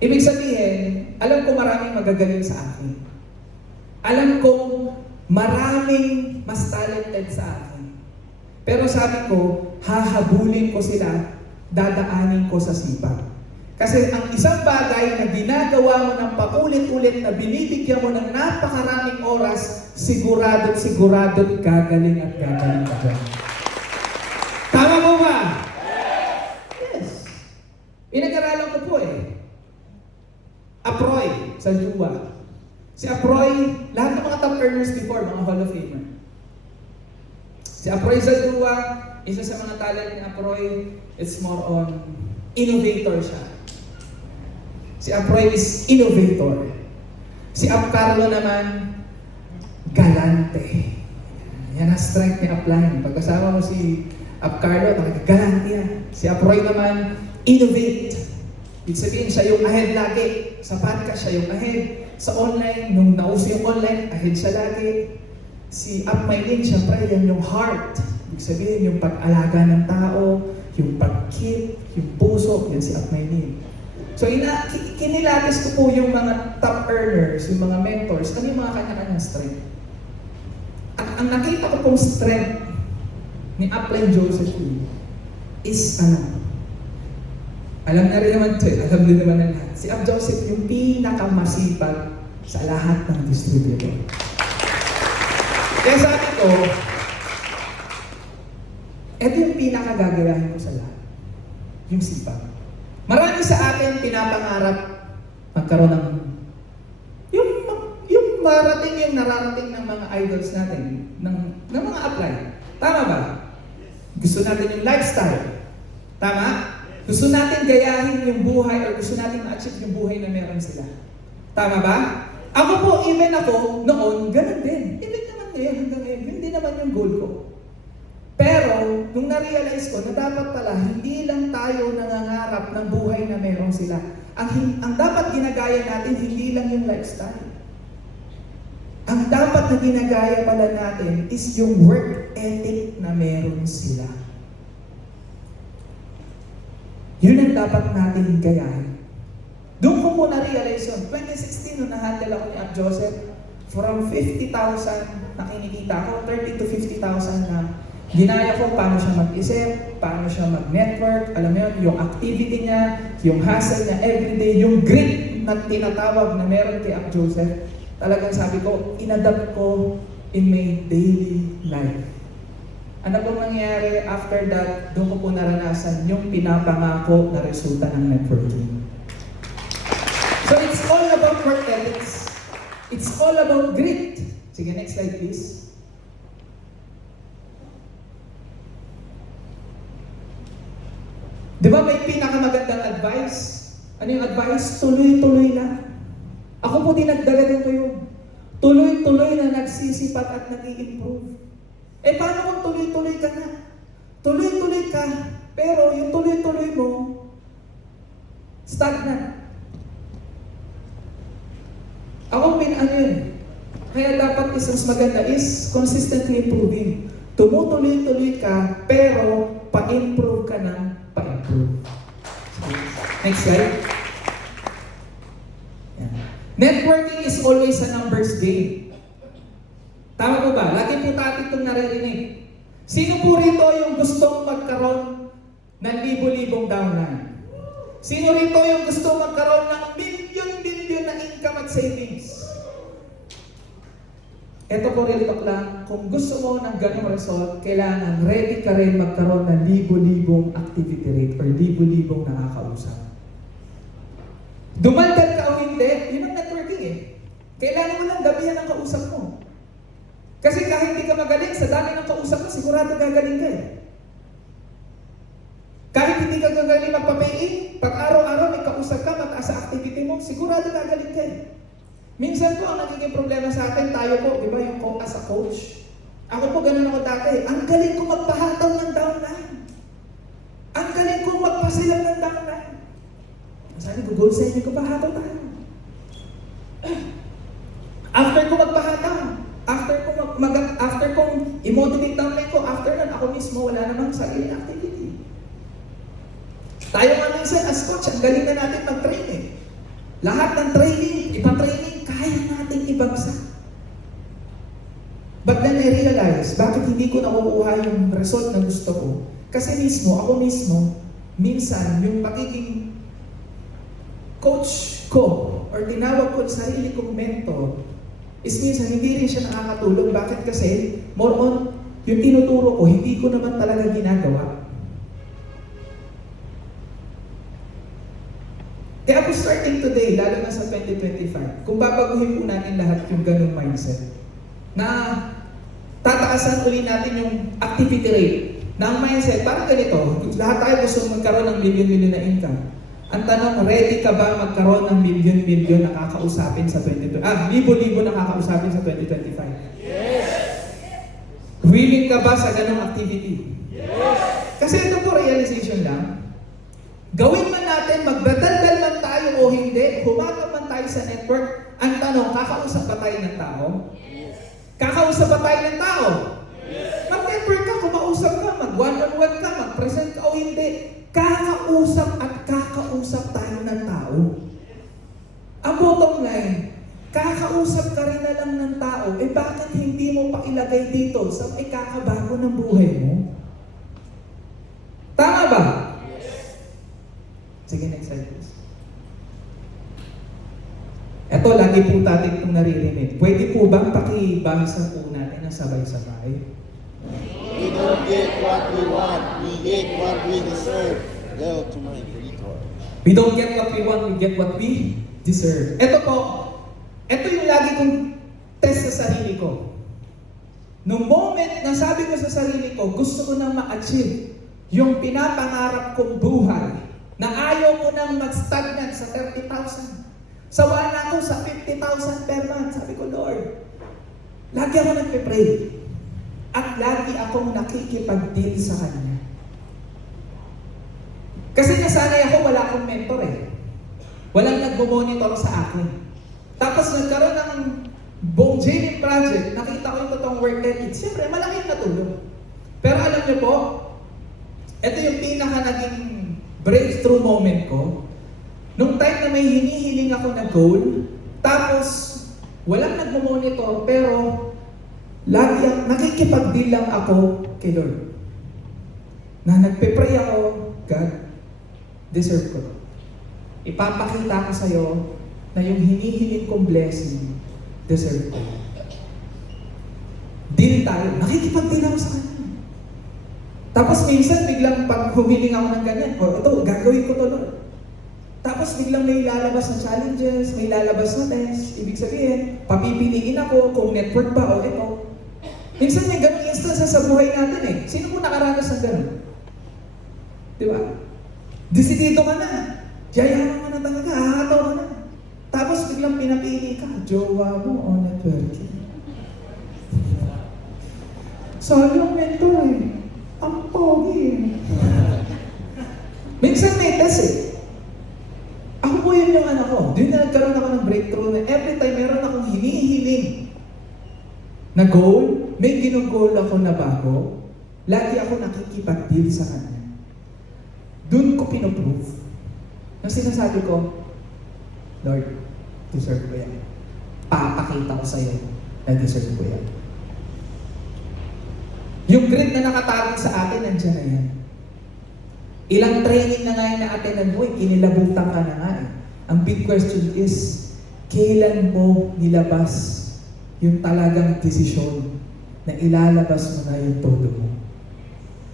Ibig sabihin, alam ko maraming magagaling sa akin. Alam ko maraming mas talented sa akin. Pero sabi ko, hahabulin ko sila, dadaanin ko sa sipag. Kasi ang isang bagay na ginagawa mo ng paulit-ulit na binibigyan mo ng napakaraming oras, sigurado't gagaling at gagaling ka dyan. Tama mo ba? Yes. Pinag-aralan ko po Aproy sa Jua. Si Aproy, lahat ng mga top earners before, mga Hall of Famer. Si Aproy Zaldua, isa sa mga talent ni Aproy, it's more on innovator siya. Si Aproy is innovator. Si Apcarlo naman, galante. Yan ang strength ni Upline. Pag kasama mo si Apcarlo, galante yan. Si Aproy naman, innovate. Ibig sabihin, siya yung ahead lagi. Sa podcast, siya yung ahead. Sa online, nung nauso yung online, ahead siya lagi. Si Upmaylin, syempre, yan yung heart. Ibig sabihin, yung pag-alaga ng tao, yung pag-keep, yung puso, yan si Upmaylin. So, kinilatis ko po yung mga top earners, yung mga mentors, ano yung mga kanya-kanyang strength. At ang nakita ko pong strength ni Upline Joseph is alam na rin naman ito alam din naman na lahat. Si Up Joseph yung pinakamasipag sa lahat ng distributor. Kaya sabi ko, ito yung pinakagagalahin ko sa lahat. Yung sipag. Marami sa atin pinapangarap magkaroon ng yung marating yung nararating ng mga idols natin, ng mga upline. Tama ba? Gusto natin yung lifestyle. Tama? Gusto natin gayahin yung buhay or gusto natin ma-achieve yung buhay na meron sila. Tama ba? Ako po, even ako, noon, ganun din. Even naman ngayon, hanggang ngayon, yun din naman yung goal ko. Pero, nung na-realize ko na dapat pala, hindi lang tayo nangangarap ng buhay na meron sila. Ang dapat ginagaya natin, hindi lang yung lifestyle. Ang dapat na ginagaya pala natin is yung work ethic na meron sila. Yun ang dapat natin gayahin. Doon ko po na-realize yun. 2016, nung na-handle ako ni Up Joseph, from 50,000 na kinikita ko, 30 to 50,000 na ginaya ko paano siya mag-isip, paano siya mag-network, alam mo yun, yung activity niya, yung hustle niya everyday, yung grit na tinatawag na meron kay Up Joseph, talagang sabi ko, inadapt ko in my daily life. Ano pong nangyari after that, doon ko po naranasan yung pinapangako na resulta ng networking. So it's all about work ethics. It's all about grit. Sige, next slide please. Di ba may pinakamagandang advice? Ano yung advice? Tuloy-tuloy na. Ako po dinagdagan din ko yun. Tuloy-tuloy na nagsisipat at nag-i-improve. Paano kung tuloy-tuloy ka na? Tuloy-tuloy ka, pero yung tuloy-tuloy mo, stagnant. Ako yun. Kaya dapat mas maganda is consistently improving. Tumutuloy-tuloy ka, pero pa-improve ka ng pa-improve. Next slide. Yan. Networking is always a numbers game. Tama po ba? Lagi po natin itong naririnig. Sino po rito yung gustong magkaroon ng libo-libong downline? Sino rito yung gusto magkaroon ng billion-billion na income at savings? Ito po real talk lang, kung gusto mo ng ganong result, kailangan ready ka rin magkaroon ng libo-libong activity rate or libo-libong nakakausap. Dumaldal ka o hindi, yun ang networking Kailangan mo lang gabihan ang kausap mo. Kasi kahit hindi ka magaling, sa dami ng kausap mo, sigurado gagaling ka eh. Kahit hindi ka gagaling magpa-pay-in, pag araw-araw may kausap ka, mataas sa activity mo, sigurado gagaling ka eh. Minsan po, ang nagiging problema sa atin, tayo po, di ba, yung as a coach. Ako po, ganun ako dati. Ang galing ko magpahataw ng downline. Ang galing ko magpasilang ng downline. Sabi ko, goal setting ko, pahataw tayo. After ko magpahataw, after kong i-motivate downline ko, after nun, ako mismo, wala namang sarili activity. Tayo nga minsan, as coach, ang galing na natin mag-train eh. Lahat ng training, ibang training, kaya natin ibagsak. But then I realize, bakit hindi ko nakukuha yung result na gusto ko? Kasi ako mismo, minsan, yung pagiging coach ko, or tinawag ko sarili kong mentor, is minsan hindi rin siya nakakatulong. Bakit? Kasi, more on, yung tinuturo ko, hindi ko naman talaga ginagawa. Kaya ako starting today, lalo na sa 2025, kung babaguhin po natin lahat yung ganung mindset, na tataasan uli natin yung activity rate ng mindset, parang ganito, lahat tayo gusto magkaroon ng million-million na income. Ang tanong, ready ka ba magkaroon ng million-million na kakausapin sa 2025? Libo-libo na kakausapin sa 2025? Yes! Willing ka ba sa ganung activity? Yes! Kasi ito po realization lang, gawin man natin, magdadaldal man tayo o hindi, humakap man tayo sa network, ang tanong, kakausap ba tayo ng tao? Yes. Kakausap ba tayo ng tao? Yes. Mag-network ka, kumausap ka, mag-one-on-one ka, mag-present ka o hindi. Kakausap at kakausap tayo ng tao. Ang bottom line, kakausap ka rin na lang ng tao, bakit hindi mo pa ilagay dito sa ikakabago ng buhay mo? Tama ba? Sige, next slide please. Ito, lagi po natin itong naririnig. Pwede po bang pakibasa po natin ng sabay-sabay? We don't get what we want, we get what we deserve. Go to my retort. We don't get what we want, we get what we deserve. Ito po, ito yung lagi kong test sa sarili ko. Nung moment na sabi ko sa sarili ko, gusto ko nang ma-achieve yung pinapangarap kong buhay, na ayaw ko nang mag-stagnant sa 30,000. Sawa na ako sa 50,000 per month. Sabi ko, Lord, lagi ako nagpe-pray. At lagi akong nakikipag-deal sa Kanya. Kasi nasanay ako, wala akong mentor eh. Walang nagbo-monitor sa akin. Tapos nagkaroon ng buong JM project, nakita ko yung totoong work ethic. Siyempre, malaking natulong. Pero alam niyo po, ito yung pinaka naging breakthrough moment ko. Nung time na may hinihiling ako na goal, tapos walang nagmo-monitor, pero lagi nakikipag-deal lang ako kay Lord. Na nagpe-pray ako, God, deserve ko. Ipapakita ko sa'yo na yung hinihiling kong blessing, deserve ko. Deal tayo. Nakikipag-deal ako sa Kanya. Tapos minsan, biglang pag humiling ako ng ganyan, ito, gagawin ko to, Lord. Tapos biglang may lalabas na challenges, may lalabas na test. Ibig sabihin, papipiliin ako kung network ba o ito. Minsan may ganung instance sa buhay natin eh. Sino mo nakaranas ng ganun? Di ba? Desidido ka na. Yayaman ka na talaga, hahataw ka na. Tapos biglang pinapili ka, jowa mo o networking. Sayang mentor eh. Ang pogi eh. Minsan may test eh. Ako po yun yung anak ko. Doon na nagkaroon ako ng breakthrough na every time meron akong hinihiling na goal, may ginugol ako na bago, lagi ako nakikipag-deal sa Kanya. Doon ko pinoprove na sinasabi ko, Lord, deserve ko yan. Papakita ko sa'yo na deserve ko yan. Yung grit na nakatago sa atin, nandiyan na yan. Ilang training na nga yung na-attendan mo, inilabutan ka na nga eh. Ang big question is, kailan mo nilabas yung talagang desisyon na ilalabas mo na yung todo mo?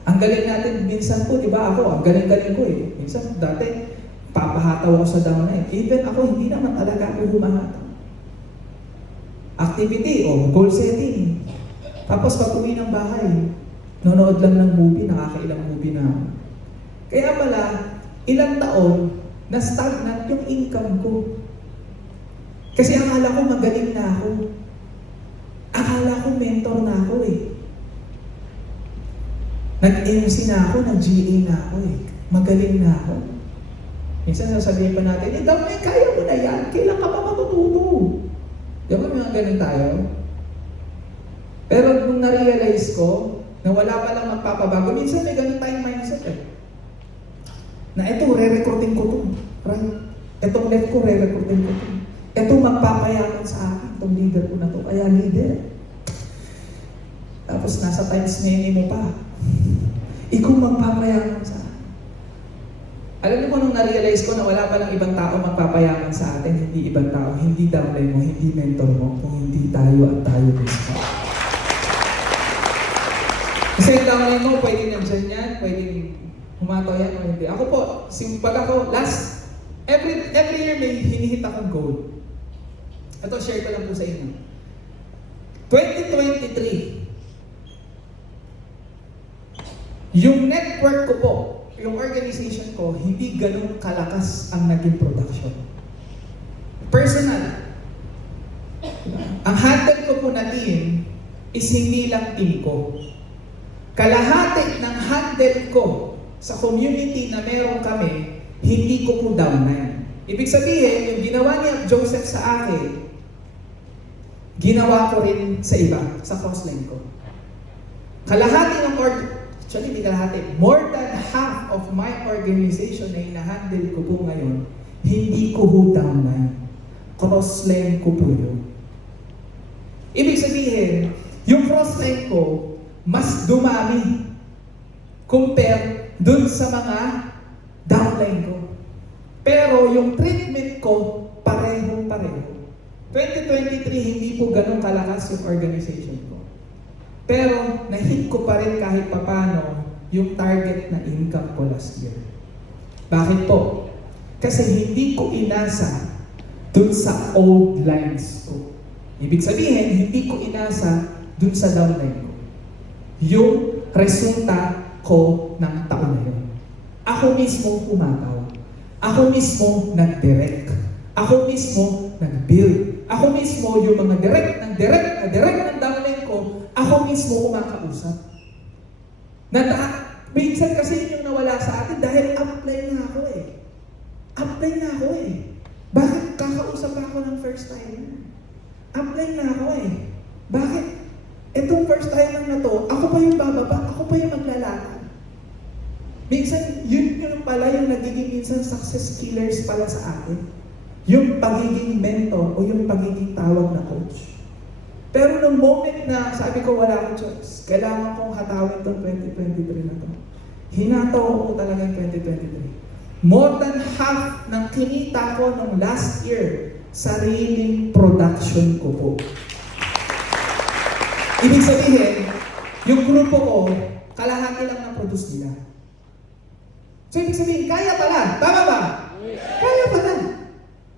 Ang galing natin, minsan po, di ba ako, ang galing-galing ko eh. Minsan, dati, papahataw ako sa down eh. Even ako, hindi naman talaga ako humahataw. Activity o goal setting. Tapos pag uwi ng bahay, nonood lang ng movie, nakakailang movie na ako. Kaya pala, ilang taon, na-stagnant yung income ko. Kasi akala ko magaling na ako. Akala ko mentor na ako eh. Nag-MC na ako, nag-GA na ako eh. Magaling na ako. Minsan sasabihin pa natin, Damay, kaya mo na yan. Kailan ka pa matututo? Di ba may mga ganun tayo? Pero nung na-realize ko, na wala palang magpapabago, minsan may ganun tayong mindset eh. Na eto, re-recruiting ko to. Right? Etong left ko, re-recruiting ko to. Eto, magpapayaman sa akin, itong leader ko na to. Kaya leader. Tapos nasa times many mo pa. Ikaw magpapayaman sa akin. Alam niyo po nung na-realize ko na wala palang ibang tao magpapayaman sa atin, hindi ibang tao, hindi downline mo, hindi mentor mo, kung hindi tayo at tayo mismo. Kasi ang downline mo, pwede nandiyan yan, pwedeng humataw yan o hindi. Ako po, pag ako, every year may hinihit akong goal. Ito, share ko lang po sa inyo. 2023, yung network ko po, yung organization ko, hindi ganun kalakas ang naging production. Personal. Ang handle ko po na team is hindi lang team ko. Kalahati ng handle ko sa community na meron kami, hindi ko po downline. Ibig sabihin, yung ginawa ni Joseph sa akin, ginawa ko rin sa iba, sa crossline ko. Kalahati ng actually, hindi kalahati. More than half of my organization na hinahandle ko po ngayon, hindi ko po downline. Crossline ko po yun. Ibig sabihin, yung crossline ko, mas dumami compare dun sa mga downline ko. Pero yung treatment ko, pareho-pareho. 2023, hindi po ganun kalakas yung organization ko. Pero na-hit ko pa rin kahit papano yung target na income ko last year. Bakit po? Kasi hindi ko inasa dun sa old lines ko. Ibig sabihin, hindi ko inasa dun sa downline ko. Yung resulta ko ng taon na yun. Ako mismo kumataw. Ako mismo nag-direct. Ako mismo nag-build. Ako mismo yung mga direct ng downline ko, ako mismo kumakausap. Minsan kasi yung nawala sa atin dahil apply na ako eh. Apply na ako eh. Bakit kakausap ako ng first time? Apply na ako eh. Bakit? Itong first time na to, ako pa yung bababa, ako pa yung maglalakad. Minsan, yun pala yung nagiging minsan success killers pala sa atin. Yung pagiging mentor o yung pagiging tawag na coach. Pero nung moment na sabi ko wala akong choice, kailangan kong hatawin itong 2023 na to. Hinataw ko talaga yung 2023. More than half ng kinita ko nung last year, sariling production ko po. Ibig sabihin, yung grupo ko, kalahati lang ng produce nila. So ibig sabihin, kaya pala. Tama ba? Kaya pala.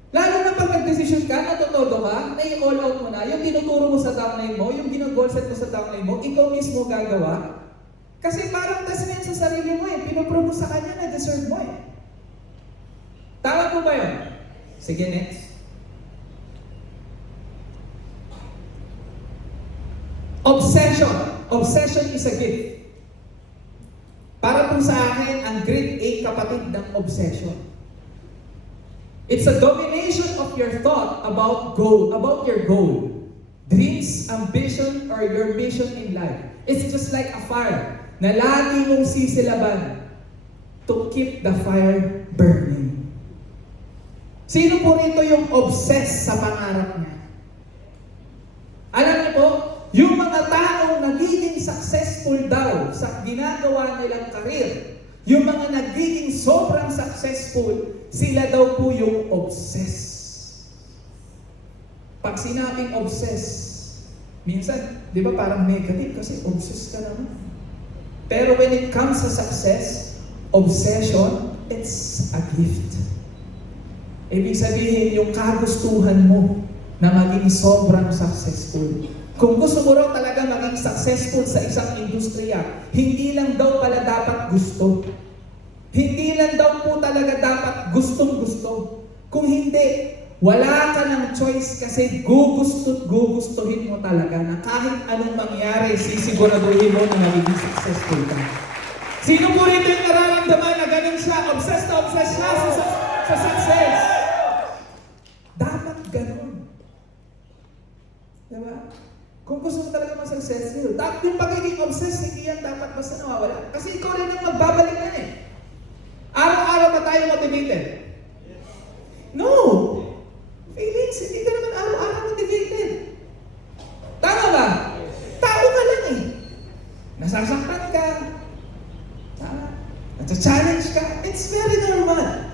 Lalo na pag nag-decision ka, natutodo ka, na-all out mo na, yung tinuturo mo sa downline mo, yung ginag-goal set mo sa downline mo, ikaw mismo gagawa. Kasi parang test mo yan sa sarili mo eh. Pinoprove mo sa kanya na deserve mo eh. Tama po ba yun? Sige, next. Obsession. Obsession is a gift. Para po sa akin, ang grade A kapatid ng obsession. It's a domination of your thought about your goal, dreams, ambition, or your mission in life. It's just like a fire na lagi mong sisilaban to keep the fire burning. Sino po rito yung obsessed sa pangarap niya? Alam niyo po, yung mga taong nagiging successful daw sa ginagawa nilang karir, yung mga nagiging sobrang successful, sila daw po yung obsessed. Pag sinabing obsessed, minsan, di ba parang negative kasi obsessed ka naman. Pero when it comes sa success, obsession, it's a gift. Ibig sabihin, yung kagustuhan mo na maging sobrang successful, Kung gusto mo raw talaga maging successful sa isang industriya, hindi lang daw pala dapat gusto. Hindi lang daw po talaga dapat gustong-gusto. Kung hindi, wala ka ng choice kasi gugustuhin mo talaga na kahit anong mangyari, sisiguraduhin mo na magiging successful ka. Sino po rito yung nararamdaman na ganun siya? Obsessed siya sa success. Dapat ganun. Diba? Kung gusto mo talaga mag-successful, yung pagiging obsessed, hindi yan dapat basta nawawala. Kasi ikaw rin ang magbabalik na eh. Araw-araw ba tayo motivated? No! Feelings, hindi ka naman araw-araw motivated. Tama ba? Tao ka lang eh. Nasasaktan ka. Nasa-challenge ka. It's very normal.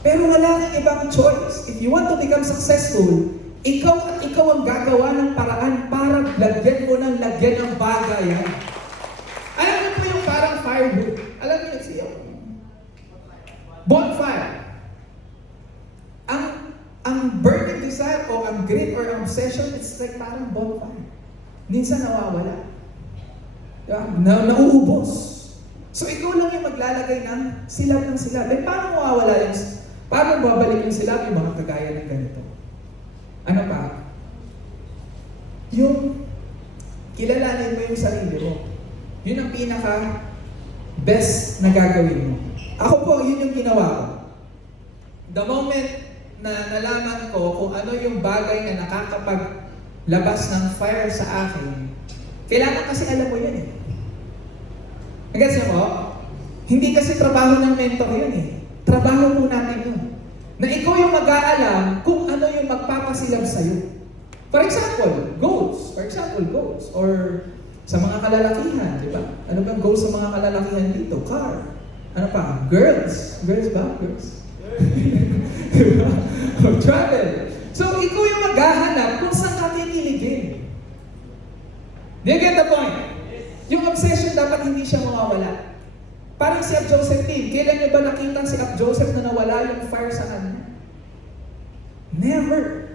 Pero wala kang ibang choice. If you want to become successful, ikaw at ikaw ang gagawa ng paraan para lagyan mo ng lagyan ng bagay. Ha? Alam niyo po yung parang firewood. Alam niyo siya. Bonfire. Ang burning desire o ang greed or ang obsession, it's like parang bonfire. Minsan nawawala. Diba? Nauubos. So ikaw lang yung maglalagay ng silab. Eh paano mawawala yung, paano babalik yung silab yung mga kagaya ng ganito? Ano pa? Yung kilalanin mo yung sarili mo. Yun ang pinaka best na gagawin mo. Ako po, yun yung ginawa ko. The moment na nalaman ko kung ano yung bagay na nakakapaglabas ng fire sa akin, kailangan kasi alam mo yan eh. Nagets mo? Hindi kasi trabaho ng mentor yun eh. Trabaho po natin yun. Na ikaw yung mag-aalam kung ano yung magpapasilab sa'yo. For example, goals. Or sa mga kalalakihan, di ba? Ano bang goals sa mga kalalakihan dito? Car. Ano pa? Girls. Girls ba? Girls. Diba? Travel. So, ikaw yung maghahanap kung saan ka tiniligin. Do you get the point? Yung obsession dapat hindi siya mawawala. Parang si Ab Joseph Team. Kailan niyo ba nakita si Ab Joseph na nawala yung fire sa kanya? Never.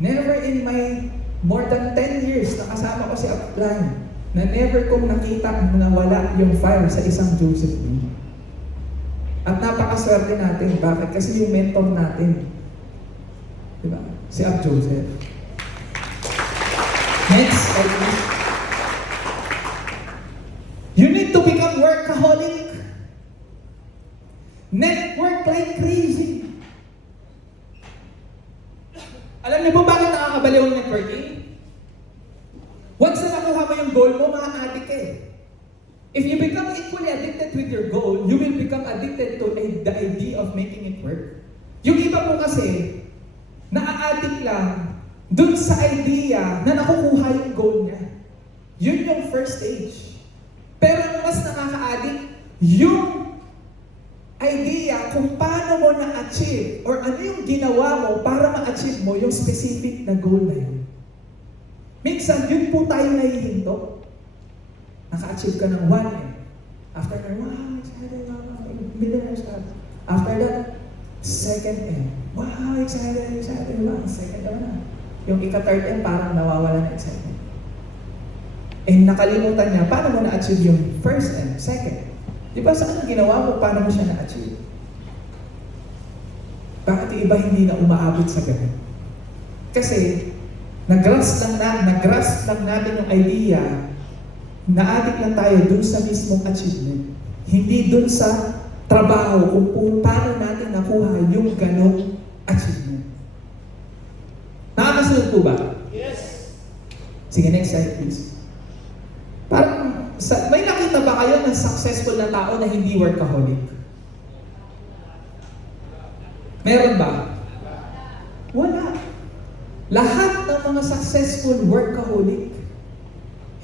Never in my more than 10 years na kasama ko si Ab Klein na never kong nakita na nawala yung fire sa isang Joseph Team. At napakaswerte natin. Bakit? Kasi yung mentor natin. Diba? Si Ab Joseph. Next, please. You need to become workaholic. Network like crazy. Alam niyo po bakit nakakabaliw ang networking? Once na nakuha mo yung goal mo, ma-addict ka eh. If you become equally addicted with your goal, you will become addicted to the idea of making it work. Yung iba po kasi, na-addict lang dun sa idea na nakukuha yung goal niya. Yun yung first stage. Pero mas nakaka-addict, yung idea kung paano mo na-achieve or ano yung ginawa mo para ma-achieve mo yung specific na goal na yun. Minsan, yun po tayo nahihinto. Naka-achieve ka ng 1 M. After that, wow, excited, wow, millionaires ka. After that, 2nd M. Wow, excited, wow, 2nd M na. Yung ika-3rd M, parang nawawala na excitement. Eh, nakalimutan niya, paano mo na-achieve yung 1st M, 2nd? Di ba sa ano ginawa mo, paano mo siya na-achieve? Bakit yung iba hindi na umaabot sa ganun? Kasi, nag-grasp lang natin yung idea, na-addict lang tayo dun sa mismong achievement. Hindi dun sa trabaho kung paano natin nakuha yung ganong achievement. Nakakasunod po ba? Yes. Sige, next slide please. Parang, may nakita ba kayo ng successful na tao na hindi workaholic? Meron ba? Wala. Lahat ng mga successful workaholic,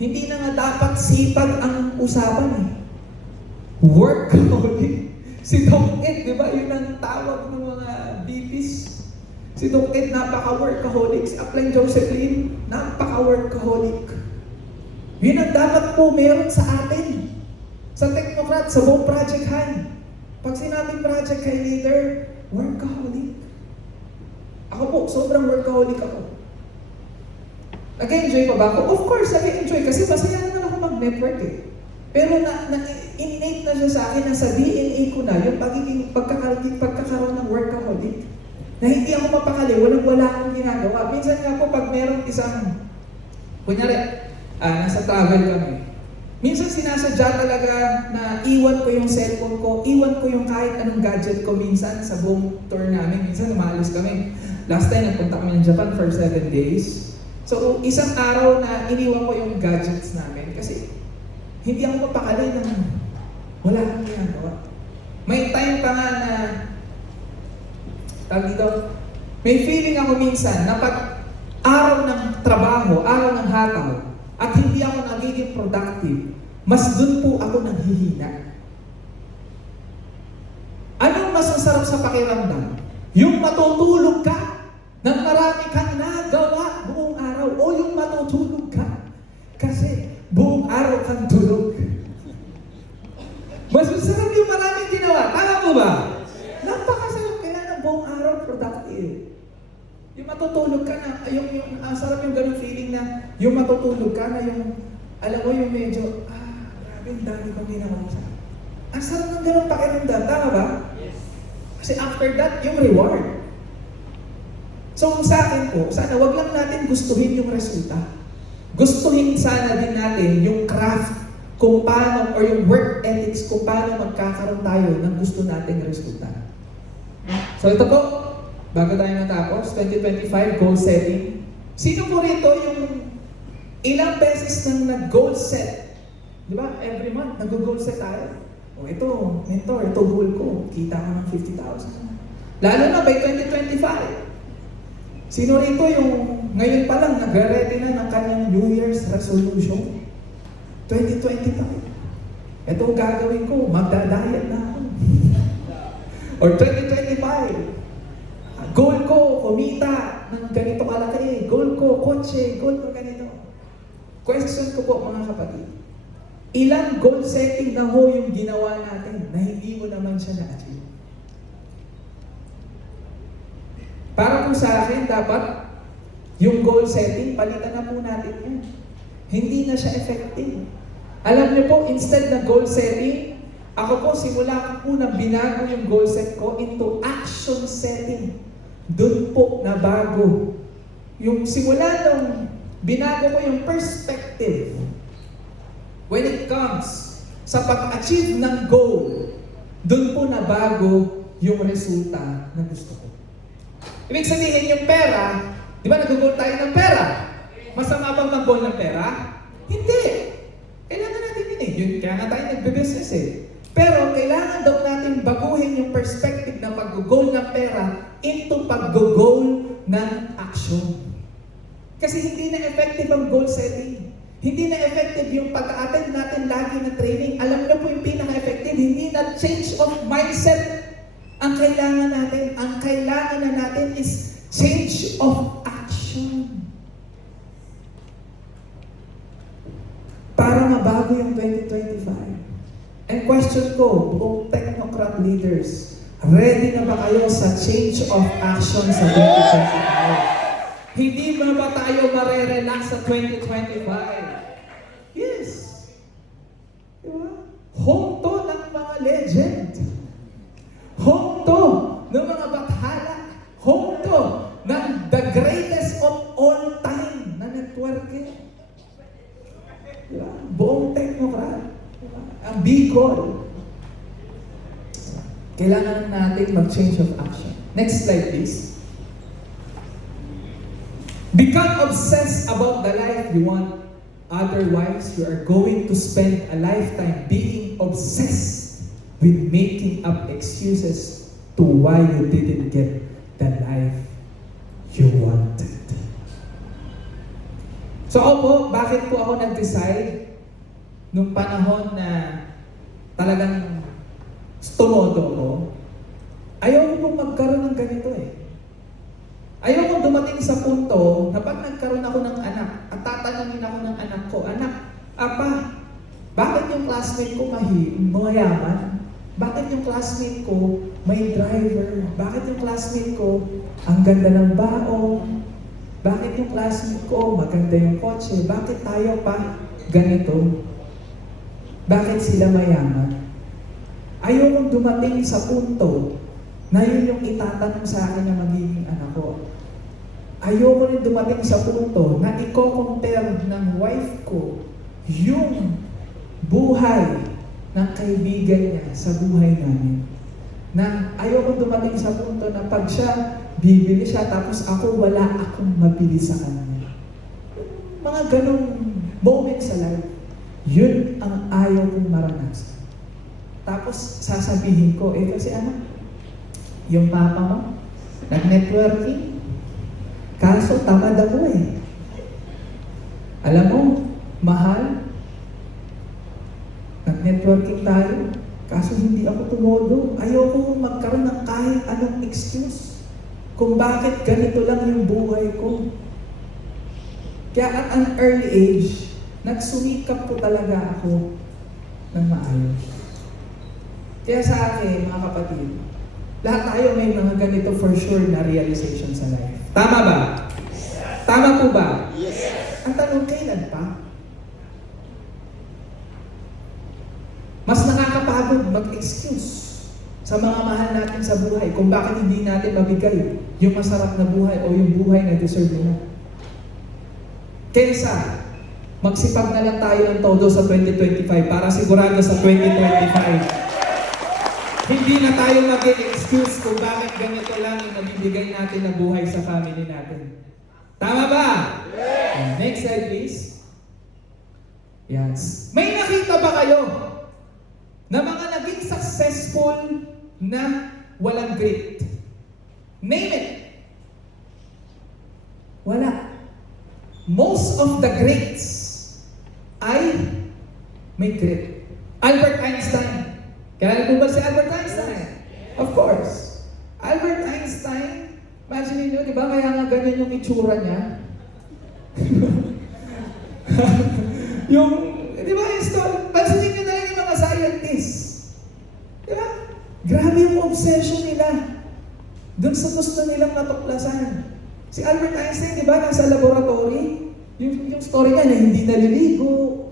hindi na nga dapat sipag ang usapan eh. Workaholic. Si Doc Ed, di ba? Yun ang tawag ng mga BPs. Si Doc Ed, napaka-workaholic. Si Appline Josephine, napaka-workaholic. Yun ang dapat po meron sa atin. Sa Technocrat, sa buong Project High. Pag sinabing Project High leader, workaholic. Ako po, sobrang workaholic ako. Nag-enjoy pa ba ako? Of course, nag-enjoy kasi masaya naman ako mag-network eh. Pero innate na siya sa akin na sa DNA ko na yung pagkakaroon ng workaholic. Na hindi ako mapakali, wala akong ginagawa. Minsan nga po pag meron isang, kunyari, nasa travel kami. Minsan sinasadya talaga na iwan ko yung cellphone ko, iwan ko yung kahit anong gadget ko minsan sa buong tour namin. Minsan umaalis kami. Last time, nagpunta kami ng Japan for 7 days. So, isang araw na iniwan ko yung gadgets namin kasi hindi ako mapakali na wala akong ginagawa. May time pa nga na, tawag dito, may feeling ako minsan na pag araw ng trabaho, araw ng hataw, at hindi ako nagiging productive, mas dun po ako naghihina. Anong mas masarap sa pakiramdam? Yung matutulog ka nang marami kang nagawa buong araw o yung matutulog ka kasi buong araw kang tulog. Mas masarap yung maraming ginawa. Tama mo ba? Napakasarap kaya ng buong araw productive. Yung matutulog ka na, sarap yung ganung feeling na yung matutulog ka na yung, alam mo yung medyo, grabe, ang dami kong ginawa sa. Ang sarap ng ganung pakiramdam, tama ba? Yes. Kasi after that, yung reward. So sa akin po, sana wag lang natin gustuhin yung resulta. Gustuhin sana din natin yung craft kung paano, or yung work ethics kung paano magkakaroon tayo ng gusto nating resulta. So ito po, bago tayo natapos, 2025, goal setting. Sino po rito yung ilang beses nang nag-goal set? Di ba? Every month, nag-goal set tayo. O ito, mentor, ito goal ko. Kita ko ng 50,000. Lalo na by 2025. Sino rito yung ngayon pa lang nag-ready na ng kanyang New Year's resolution? 2025. Ito gagawin ko, magda-diet na ako. Or 2025. Goal ko, kumita ng ganito kalaki. Goal ko, kotse. Goal ko, ganito. Question ko po mga kapatid. Ilang goal setting na ho yung ginawa natin na hindi mo naman siya na-achieve? Para po sa akin, dapat yung goal setting, palitan na po natin yan. Hindi na siya effective. Alam niyo po, instead na goal setting, ako po, simula ko po na binago yung goal set ko into action setting. Doon po na bago. Yung simula nung binago ko yung perspective when it comes sa pag-achieve ng goal, doon po na bago yung resulta na gusto ko. Ibig sabihin yung pera, di ba nag-goal tayo ng pera? Masama bang mag-goal ng pera? Hindi. Kailangan natin yun eh. Kaya nga tayo nagbe-business eh. Pero kailangan daw natin baguhin yung perspective na pag-goal ng pera into pag-goal ng action. Kasi hindi na effective ang goal setting. Hindi na effective yung pag-attend natin lagi na training. Alam niyo po yung pinaka-effective, hindi na change of mindset ang kailangan natin. Ang kailangan na natin is change of action. Para mabago yung 2025. And question ko, buong technocrat leaders, ready na ba kayo sa change of action sa 2025? Hindi ba tayo marerelax sa 2025? Yes. Diba? Home to ng mga legend. Home to ng mga bathala. Home to ng the greatest of all time na networking. Diba? Buong technocrat. Ang Bicol. Kailangan natin mag-change of action. Next slide, please. Become obsessed about the life you want. Otherwise, you are going to spend a lifetime being obsessed with making up excuses to why you didn't get the life you wanted. So ako po, bakit po ako nag-decide nung panahon na talagang tumodo ko? Ayaw ko pong magkaroon ng ganito eh. Ayaw kong dumating sa punto na pag nagkaroon ako ng anak at tatanungin ako ng anak ko, anak, apa, bakit yung classmate ko mayaman? Bakit yung classmate ko may driver? Bakit yung classmate ko ang ganda ng baon? Bakit yung classmate ko, maganda yung kotse? Bakit tayo pa ganito? Bakit sila mayaman? Ayokong dumating sa punto na yun yung itatanong sa akin ng magiging anak ko. Ayoko rin dumating sa punto na i-compare ng wife ko yung buhay ng kaibigan niya sa buhay namin. Na ayoko dumating sa punto na pag siya, bibili siya, tapos ako wala akong mabili sa kanya. Mga ganong moments sa life, yun ang ayaw kong maranasan. Tapos sasabihin ko, kasi yung papa mo, nag-networking, kaso tamad ako eh. Alam mo, mahal, nag-networking tayo, kaso hindi ako tumodo. Ayoko magkaroon ng kahit anong excuse kung bakit ganito lang yung buhay ko. Kaya at an early age, nagsumikap ko talaga ako ng maayos. Kaya sa akin, mga kapatid, lahat tayo may mga ganito for sure na realization sa life. Tama ba? Tama po ba? Yes. Ang tanong, kailan pa? Mas nakakapagod mag-excuse sa mga mahal natin sa buhay kung bakit hindi natin mabigay yung masarap na buhay o yung buhay na deserve nila. Kaysa, magsipag na lang tayo ng todo sa 2025 para sigurado sa 2025. Hindi na tayo mag-excuse kung bakit ganito lang yung nabibigay natin na buhay sa family natin. Tama ba? Yeah. Next slide, please. Yes. May nakita ba kayo na mga naging successful na walang grit? Name it. Wala. Most of the greats ay may grit. Albert Einstein. Kaya po ba si Albert Einstein? Of course. Albert Einstein, imagine niyo, di ba, kaya nga ganyan yung itsura niya? Di ba, pansinin niyo na lang yung mga scientists. Di ba? Grabe yung obsession nila doon sa gusto nilang matuklasan. Si Albert Einstein, di ba, nasa laboratory, yung story niya na hindi naliligo,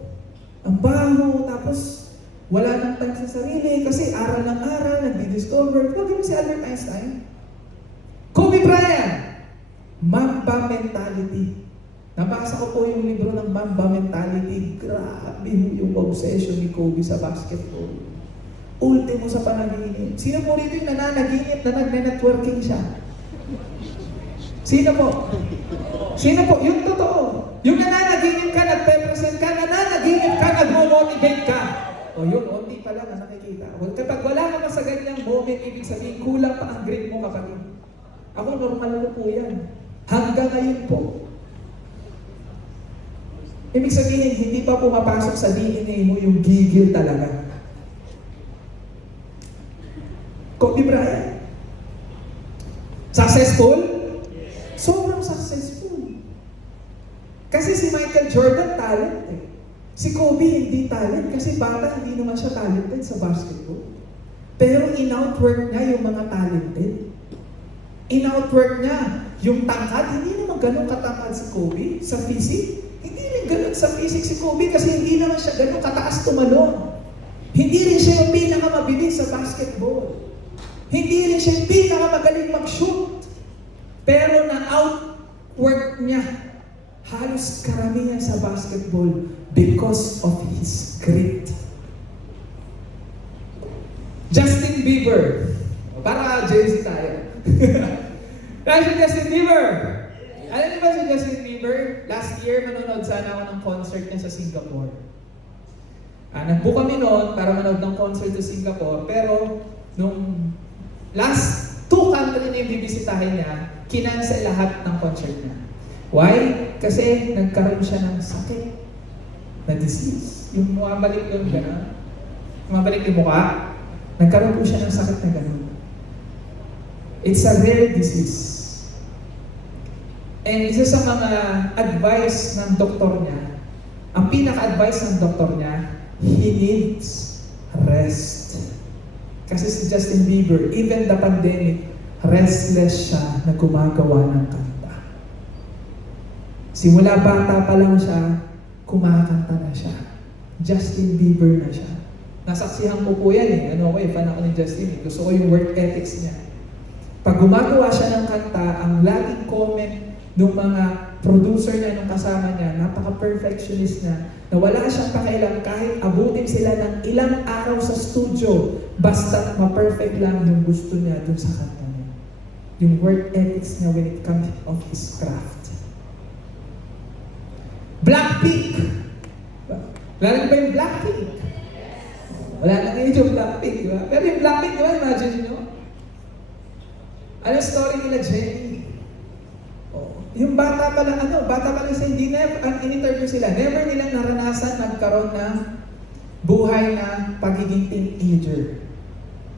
ang baho, tapos wala nang time sa sarili kasi aral ng aral, nagdi-discover. Huwag si Albert Einstein. Kobe Bryant, Mamba Mentality. Nabasa ko po yung libro ng Mamba Mentality. Grabe yung obsession ni Kobe sa basketball. Ultimo sa panaginip. Sino po rito yung nananaginip na nagne-networking siya? Sino po? Sino po? Yung totoo. Yung nananaginip ka, nagpe-present ka, nananaginip ka, nagmo-motivate ka. O yun, onti pa lang na nakikita. Kapag wala ka pa sa ganyang moment, ibig sabihin, kulang pa ang grade mo, kapatid. Ako, normal ko po yan. Hanggang ngayon po. Ibig sabihin, hindi pa pumapasok sa DNA mo yung gigil talaga. Kobe Bryant. Successful? Sobrang successful. Kasi si Michael Jordan, talent eh. Si Kobe hindi talent kasi bata hindi naman siya talented sa basketball. Pero in-outwork niya yung mga talented. In-outwork niya yung tangkad. Hindi naman ganun katangkad si Kobe sa physique. Hindi rin ganun sa physique si Kobe kasi hindi naman siya ganun kataas tumalon. Hindi rin siya yung pinakamabilis sa basketball. Hindi rin siya yung pinakamagaling mag-shoot. Pero na-outwork niya halos karamihan sa basketball because of his grit. Justin Bieber. Para Jay-Z tayo. Dahil si Justin Bieber. Alam niyo ba si Justin Bieber? Last year, manonood sana ako ng concert niya sa Singapore. Nagbook kami noon para manood ng concert sa Singapore. Pero, nung last 2 country na yung bibisitahin niya, kinansel lahat ng concert niya. Why? Kasi nagkaroon siya ng sakit na disease. Yung bumabalik yung gano'n. Bumabalik yung mukha. Nagkaroon po siya ng sakit na gano'n. It's a rare disease. And isa sa mga advice ng doktor niya, ang pinaka-advice ng doktor niya, he needs rest. Kasi si Justin Bieber, even the pandemic, restless siya na gumagawa ng kanta. Simula bata pa lang siya, kumakanta na siya. Justin Bieber na siya. Nasaksihan ko po yan eh. Fan ako ni Justin eh. Gusto ko yung work ethics niya. Pag gumagawa siya ng kanta, ang laging comment ng mga producer niya, nung kasama niya, napaka-perfectionist niya, na wala siyang pakialam kahit abutin sila ng ilang araw sa studio, basta ma-perfect lang yung gusto niya dun sa kanta niya. Yung work ethics niya when it comes of his craft. Blackpink! Wala na ba yung Blackpink? Wala na ngayon yung Blackpink, di ba? Pero yung Blackpink, di ba? Imagine nyo? Ano story nila, Jennie? Yung bata pa lang sa hindi ang in-interview sila, never nilang naranasan nagkaroon ng buhay na pagiging teenager.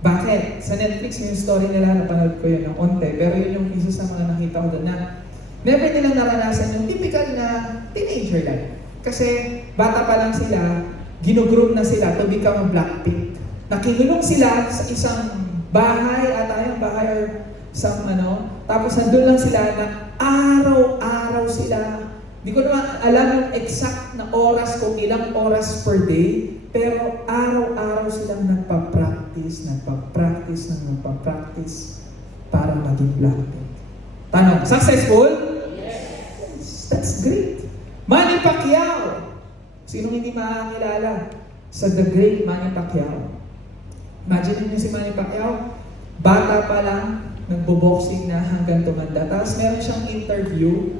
Bakit? Sa Netflix yung story nila, napanood ko yun ng onte, pero yun yung isa sa mga nakita ko doon na never nilang naranasan yung typical na teenager life. Kasi bata pa lang sila, ginugroom na sila to become a Blackpink. Nakingulong sila sa isang bahay, or tapos nandun lang sila na araw-araw sila. Hindi ko naman alam yung exact na oras kung ilang oras per day, pero araw-araw silang nagpa-practice para maging Blackpink. Tanong, successful? Yes! That's great. Manny Pacquiao. Sinong hindi makakilala sa The Great Manny Pacquiao? Imagine niyo si Manny Pacquiao, bata pa lang, nagbo-boxing na hanggang tumanda. Tapos meron siyang interview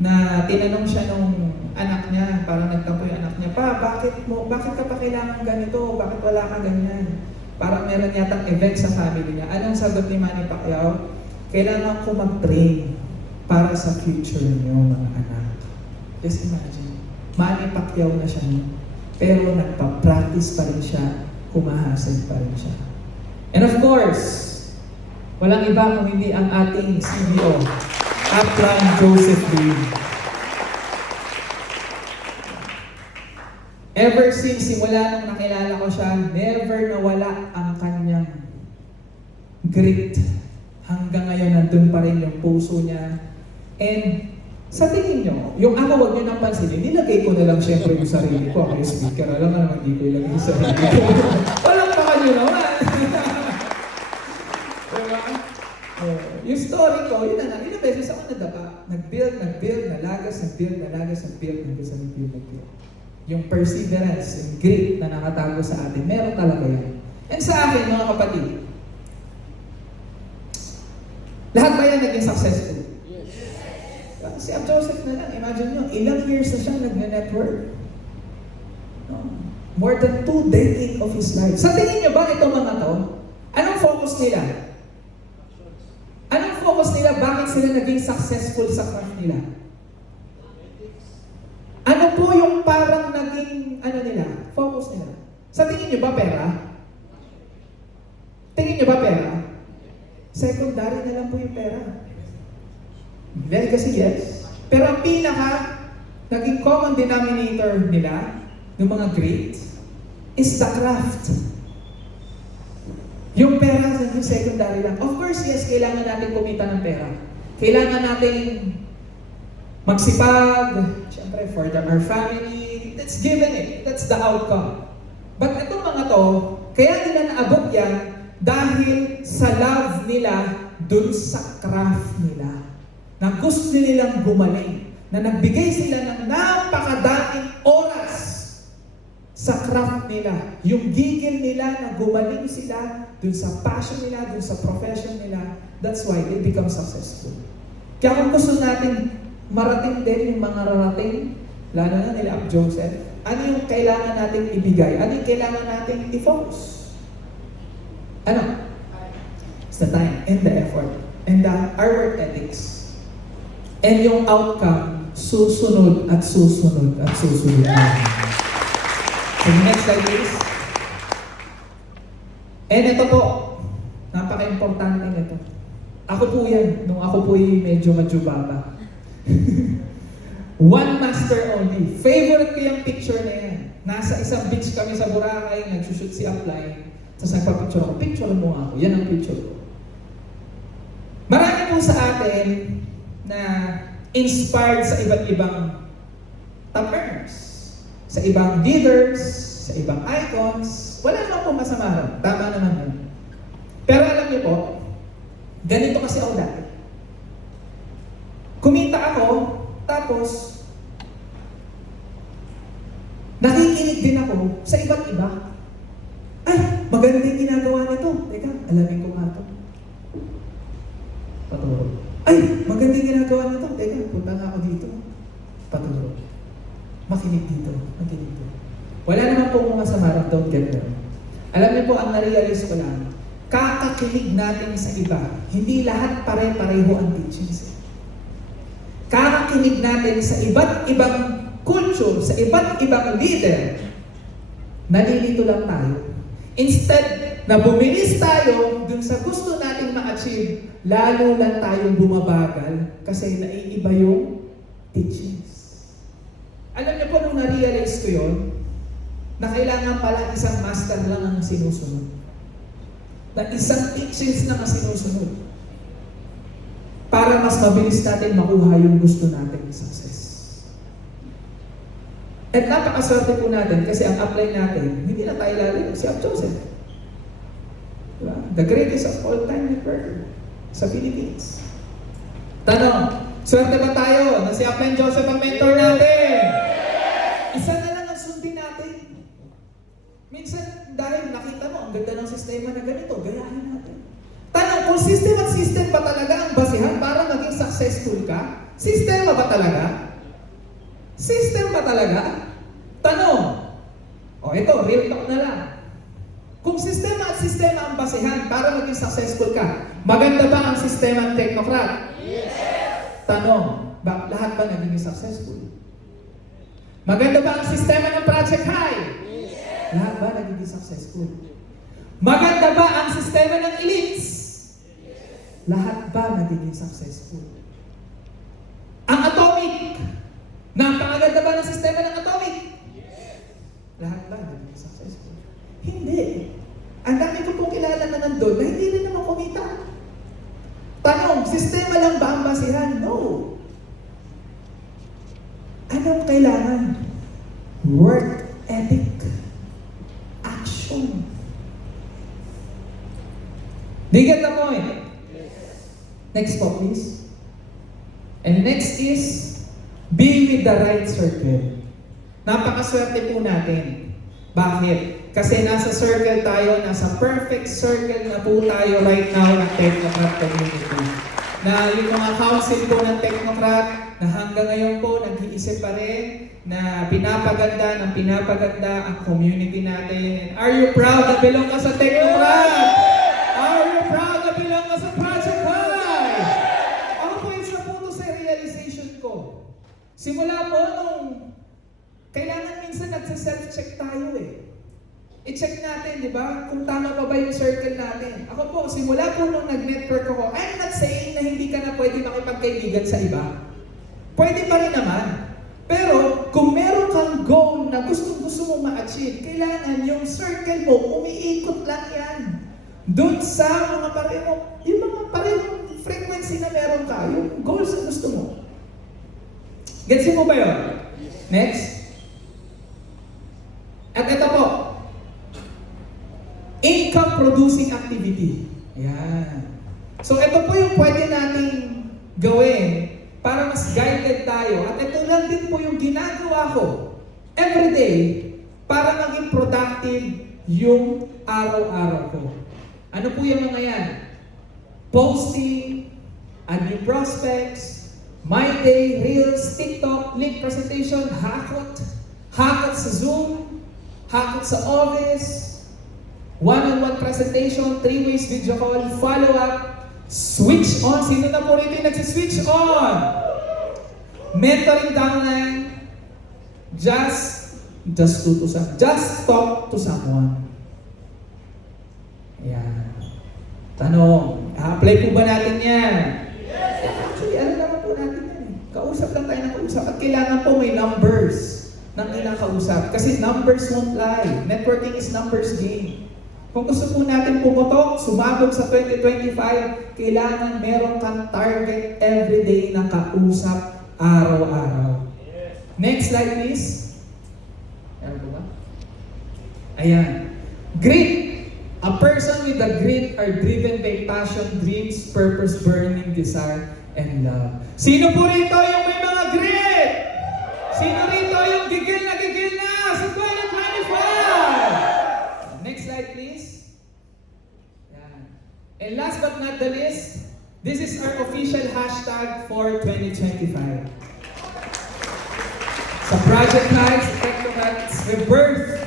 na tinanong siya nung anak niya, parang nagtampo yung anak niya, bakit ka pa kailangan ganito? Bakit wala ka ganyan? Parang meron yatang event sa family niya. Anong sagot ni Manny Pacquiao? Kailangan ko mag-train para sa future niyo, mga anak. Just imagine, Manny Pacquiao na siya, pero nagpa-practice pa rin siya, humahasal pa rin siya. And of course, walang iba kung hindi ang ating CEO, Upline Joseph Lee. Ever since simula nung nakilala ko siya, never nawala ang kanyang grit. Hanggang ngayon, nandun pa rin yung puso niya. And sa tingin nyo, yung ako wag nyo nang pansinin, nilagay ko na lang syempre yung sarili ko. Ako yung speaker, alam naman hindi ko ilagay yung sarili ko. Walang pa kanyo naman. Yung story ko, yun na, ilang beses ako nadapa. Nag-build, nalagas. Yung perseverance, yung grit na nakatago sa atin, meron talaga yan. And sa akin, mga kapatid, lahat ba yan naging successful? Yes. Si Ab Joseph na lang, imagine nyo, ilang years na siya nag-network. No? More than 2 decades of his life. Sa tingin nyo ba itong mga to? Anong focus nila? Anong focus nila? Bakit sila naging successful sa craft nila? Ano po yung parang naging, focus nila? Sa tingin nyo ba pera? Tingin nyo ba pera? Secondary na lang po yung pera. Well, kasi yes. Pero ang naging common denominator nila, ng mga great, is the craft. Yung pera yung secondary lang. Of course, yes, kailangan natin kumita ng pera. Kailangan natin magsipag, syempre, for our family. That's given it. That's the outcome. But itong mga to, kaya nila naabot yan dahil sa love nila dun sa craft nila. Na gusto nilang gumaling. Na nagbigay sila ng napakadaming oras sa craft nila. Yung gigil nila na gumaling sila dun sa passion nila, dun sa profession nila. That's why they become successful. Kaya kung gusto natin marating din yung mga rarating, lalo na nila Ab Joseph, ano yung kailangan natin ibigay? Ano yung kailangan natin i-focus? Ano? It's the time and the effort and our work ethics. And yung outcome, susunod at susunod at susunod natin. So next slide please. And ito po, napaka-importante nito. Ako po yan, nung ako po medyo majubaba. One master only. Favorite ko yung picture na yan. Nasa isang beach kami sa Boracay, nagsushoot si Upline. Tapos nagpa-picture ako, picture mo ako. Yan ang picture ko. Marami po sa atin na inspired sa iba't ibang top earners, sa ibang leaders, sa ibang icons. Wala naman po masama ron. Tama naman yun. Pero alam niyo po, ganito kasi ako dati. Kumita ako, tapos nakikinig din ako sa iba't iba. Ay, maganda yung ginagawa nito. Teka, alamin ko nga ito. Paturo. Ay, maganda yung ginagawa nito. Teka, punta na ako dito. Paturo. Makinig dito. Makinig dito. Wala naman po mga masama, don't get me wrong. Alam niyo po, ang narealize ko lang, kakakinig natin sa iba, hindi lahat pare-pareho ang teachings. Kakakinig natin sa iba't ibang culture, sa iba't ibang leader, nalilito lang tayo. Instead na bumilis tayo dun sa gusto nating ma-achieve, lalo lang tayong bumabagal kasi naiiba yung teachings. Alam niyo po, nung na-realize ko yun, na kailangan pala isang master lang ang sinusunod. Na isang teachings lang ang sinusunod. Para mas mabilis natin makuha yung gusto natin success. At napakaswerte po natin kasi ang apply natin, hindi na tayo lalo si Joseph. Diba? The greatest of all time networker sa Philippines. Tanong, swerte ba tayo na si Apply Joseph ang mentor natin? Isa na lang ang sundin natin. Minsan, dahil nakita mo, ang ganda ng sistema na ganito, gayahin natin. Tanong, kung system at system ba talaga ang basihan para maging successful ka? Sistema ba talaga? System ba talaga? Tanong. O ito, real talk na lang. Kung sistema at sistema ang basihan para maging successful ka, maganda ba ang sistema ng technocrat? Yes! Tanong, lahat ba naging successful? Maganda ba ang sistema ng Project High? Yes! Lahat ba naging successful? Maganda ba ang sistema ng elites? Yes! Lahat ba naging successful? Ang atomic, napakaganda ba ng sistema ng atomic? Yes! Lahat ba naging successful? Hindi. Ang dami ko pong kilala na nandun na hindi rin naman kumita. Tanong, sistema lang ba ang basihan? No. Anong kailangan? Work ethic. Action. Do you get the point? Next po, please. And next is, be with the right circle. Napakaswerte po natin. Bakit? Kasi nasa circle tayo, nasa perfect circle na po tayo right now ng Technocrat community. Na yung mga council po ng Technocrat, na hanggang ngayon po nag-iisip pa rin na pinapaganda ng pinapaganda ang community natin. And are you proud na belong ka sa Technocrat? Are you proud na belong ka sa Project High? Ako po isa po ito sa realization ko. Simula po nung kailangan minsan nagsa-self-check tayo eh. I-check natin, di ba? Kung tama pa ba yung circle natin. Ako po, simula po nung nag-network ako, I'm not saying na hindi ka na pwede makipagkaibigan sa iba. Pwede pa rin naman. Pero, kung meron kang goal na gusto mong ma-achieve, kailangan yung circle mo, umiikot lang yan. Doon sa mga pareho, yung mga parehong frequency na meron ka, yung goals na gusto mo. Gets mo ba yun? Next. At ito po, income producing activity. Ayan. So ito po yung pwede nating gawin para mas guided tayo. At ito lang din po yung ginagawa ko everyday para maging productive yung araw-araw ko. Ano po yung mga yan? Posting, add new prospects, My Day, Reels, TikTok, link presentation, hakot sa Zoom, hakot sa office, one-on-one presentation, 3 ways video call, follow-up, switch on. Sino na po rito yung nagsiswitch on? Mentoring downline, just talk to someone. Ayan. Tanong, apply po ba natin yan? Yes! Actually, ano naman po natin yan eh. Kausap lang tayo ng kausap. At kailangan po may numbers ng kinakausap. Kasi numbers won't lie. Networking is numbers game. Kung gusto po natin pumutok, sumabog sa 2025, kailangan meron kang target everyday na kausap araw-araw. Next slide please. Meron po ba? Ayan. Grit. A person with a grit are driven by passion, dreams, purpose, burning desire, and love. Sino po rito yung may mga grit? Sino rito yung gigil na sa 2025? Next slide please. Yan. And last but not the least, this is our official hashtag for 2025. Sa Project Heights, Technocrats Rebirth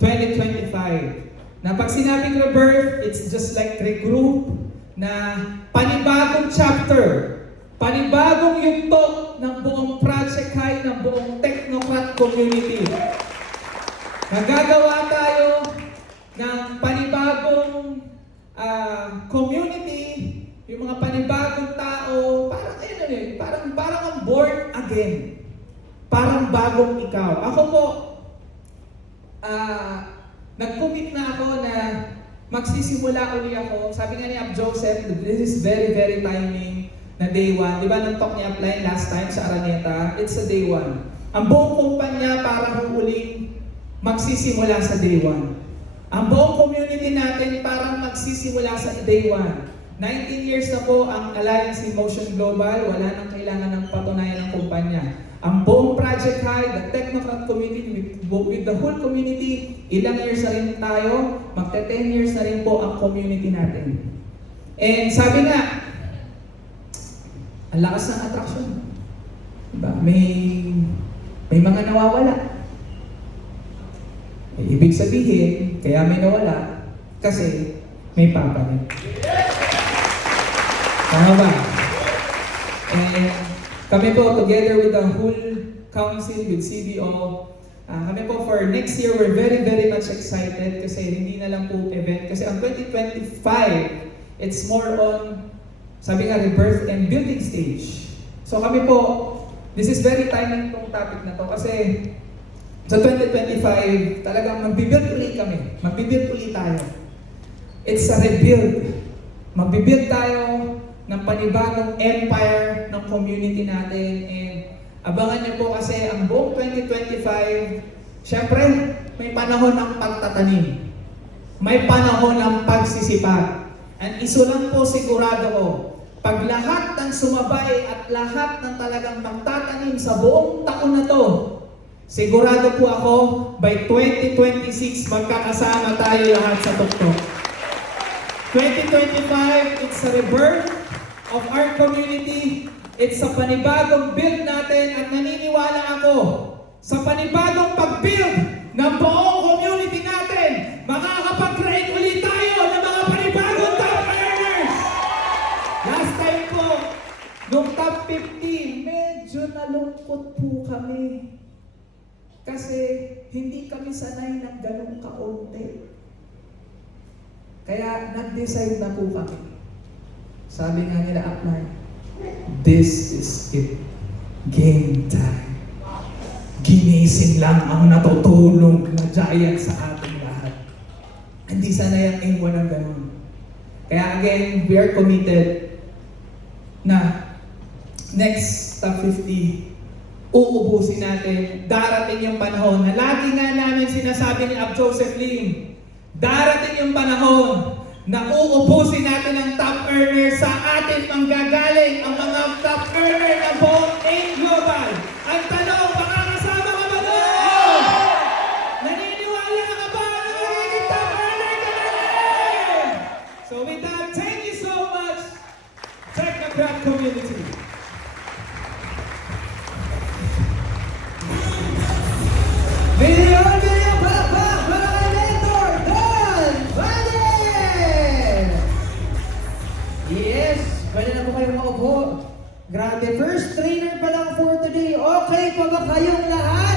2025. Na pag sinabing rebirth, it's just like regroup na panibagong chapter, panibagong yugto ng buong Project High, ng buong Technocrat community. Nagagawa tayo ng panibagong community, yung mga panibagong tao, parang ang born again. Parang bagong ikaw. Ako po, nag-commit na ako na magsisimula uli ako. Sabi nga ni Ab Joseph, this is very, very timing na day 1. Di ba nang talk ni Upline last time sa Araneta? It's a day 1. Ang buong kumpanya parang uling magsisimula sa day 1. Ang buong community natin parang magsisimula sa day 1. 19 years na po ang Alliance in Motion Global. Wala nang kailangan ng patunayan ng kumpanya. Ang buong Project High, the Technocrat community, with the whole community, ilang years na rin tayo, magta 10 years na rin po ang community natin. And sabi nga, ang lakas ng attraction. Diba? May mga nawawala. Ibig sabihin, kaya may nawala, kasi may papalit. Tama ba? And kami po, together with the whole council, with CDO, kami po for next year, we're very, very much excited kasi hindi na lang po event. Kasi ang 2025, it's more on, sabi nga, rebirth and building stage. So kami po, this is very timing tong topic na to kasi sa 2025, talagang magbibuild ulit kami. Magbibuild ulit tayo. It's a rebuild. Magbibuild tayo ng panibagong empire ng community natin. And abangan niyo po kasi ang buong 2025, syempre, may panahon ng pagtatanim. May panahon ng pagsisipag. And iso lang po sigurado ko, pag lahat ng sumabay at lahat ng talagang magtatanim sa buong taon na to, sigurado po ako, by 2026, magkakasama tayo lahat sa tuktok. 2025, it's a rebirth of our community. It's sa panibagong build natin at naniniwala ako sa panibagong pag-build ng buong community natin. Makakapag-create ulit tayo ng mga panibagong top earners. Last time po, nung top 50, medyo nalungkot po kami. Kasi hindi kami sanay ng ganong kaunti. Kaya nag-decide na po kami. Sabi nga nila Upline, this is it. Game time. Ginising lang ang natutulog na giant sa ating lahat. Hindi sana yung aim mo ng ganun. Kaya again, we are committed na next top 50, uubusin natin. Darating yung panahon na lagi nga namin sinasabi ni Ab Joseph Lim, darating yung panahon na uubusin natin ang top earner sa atin manggagaling ang mga top earner na buong AIM Global. Ang tanong, makakasama ka ba doon? Naniniwala ka ba na magiging top earner ka na rin? So with that, thank you so much, Technocrat community. Video, palakpak para kay Mentor Dan Valle! Yes, pwede na po kayo maupo. Grabe, first trainer pa lang for today. Okay pa ba kayong lahat?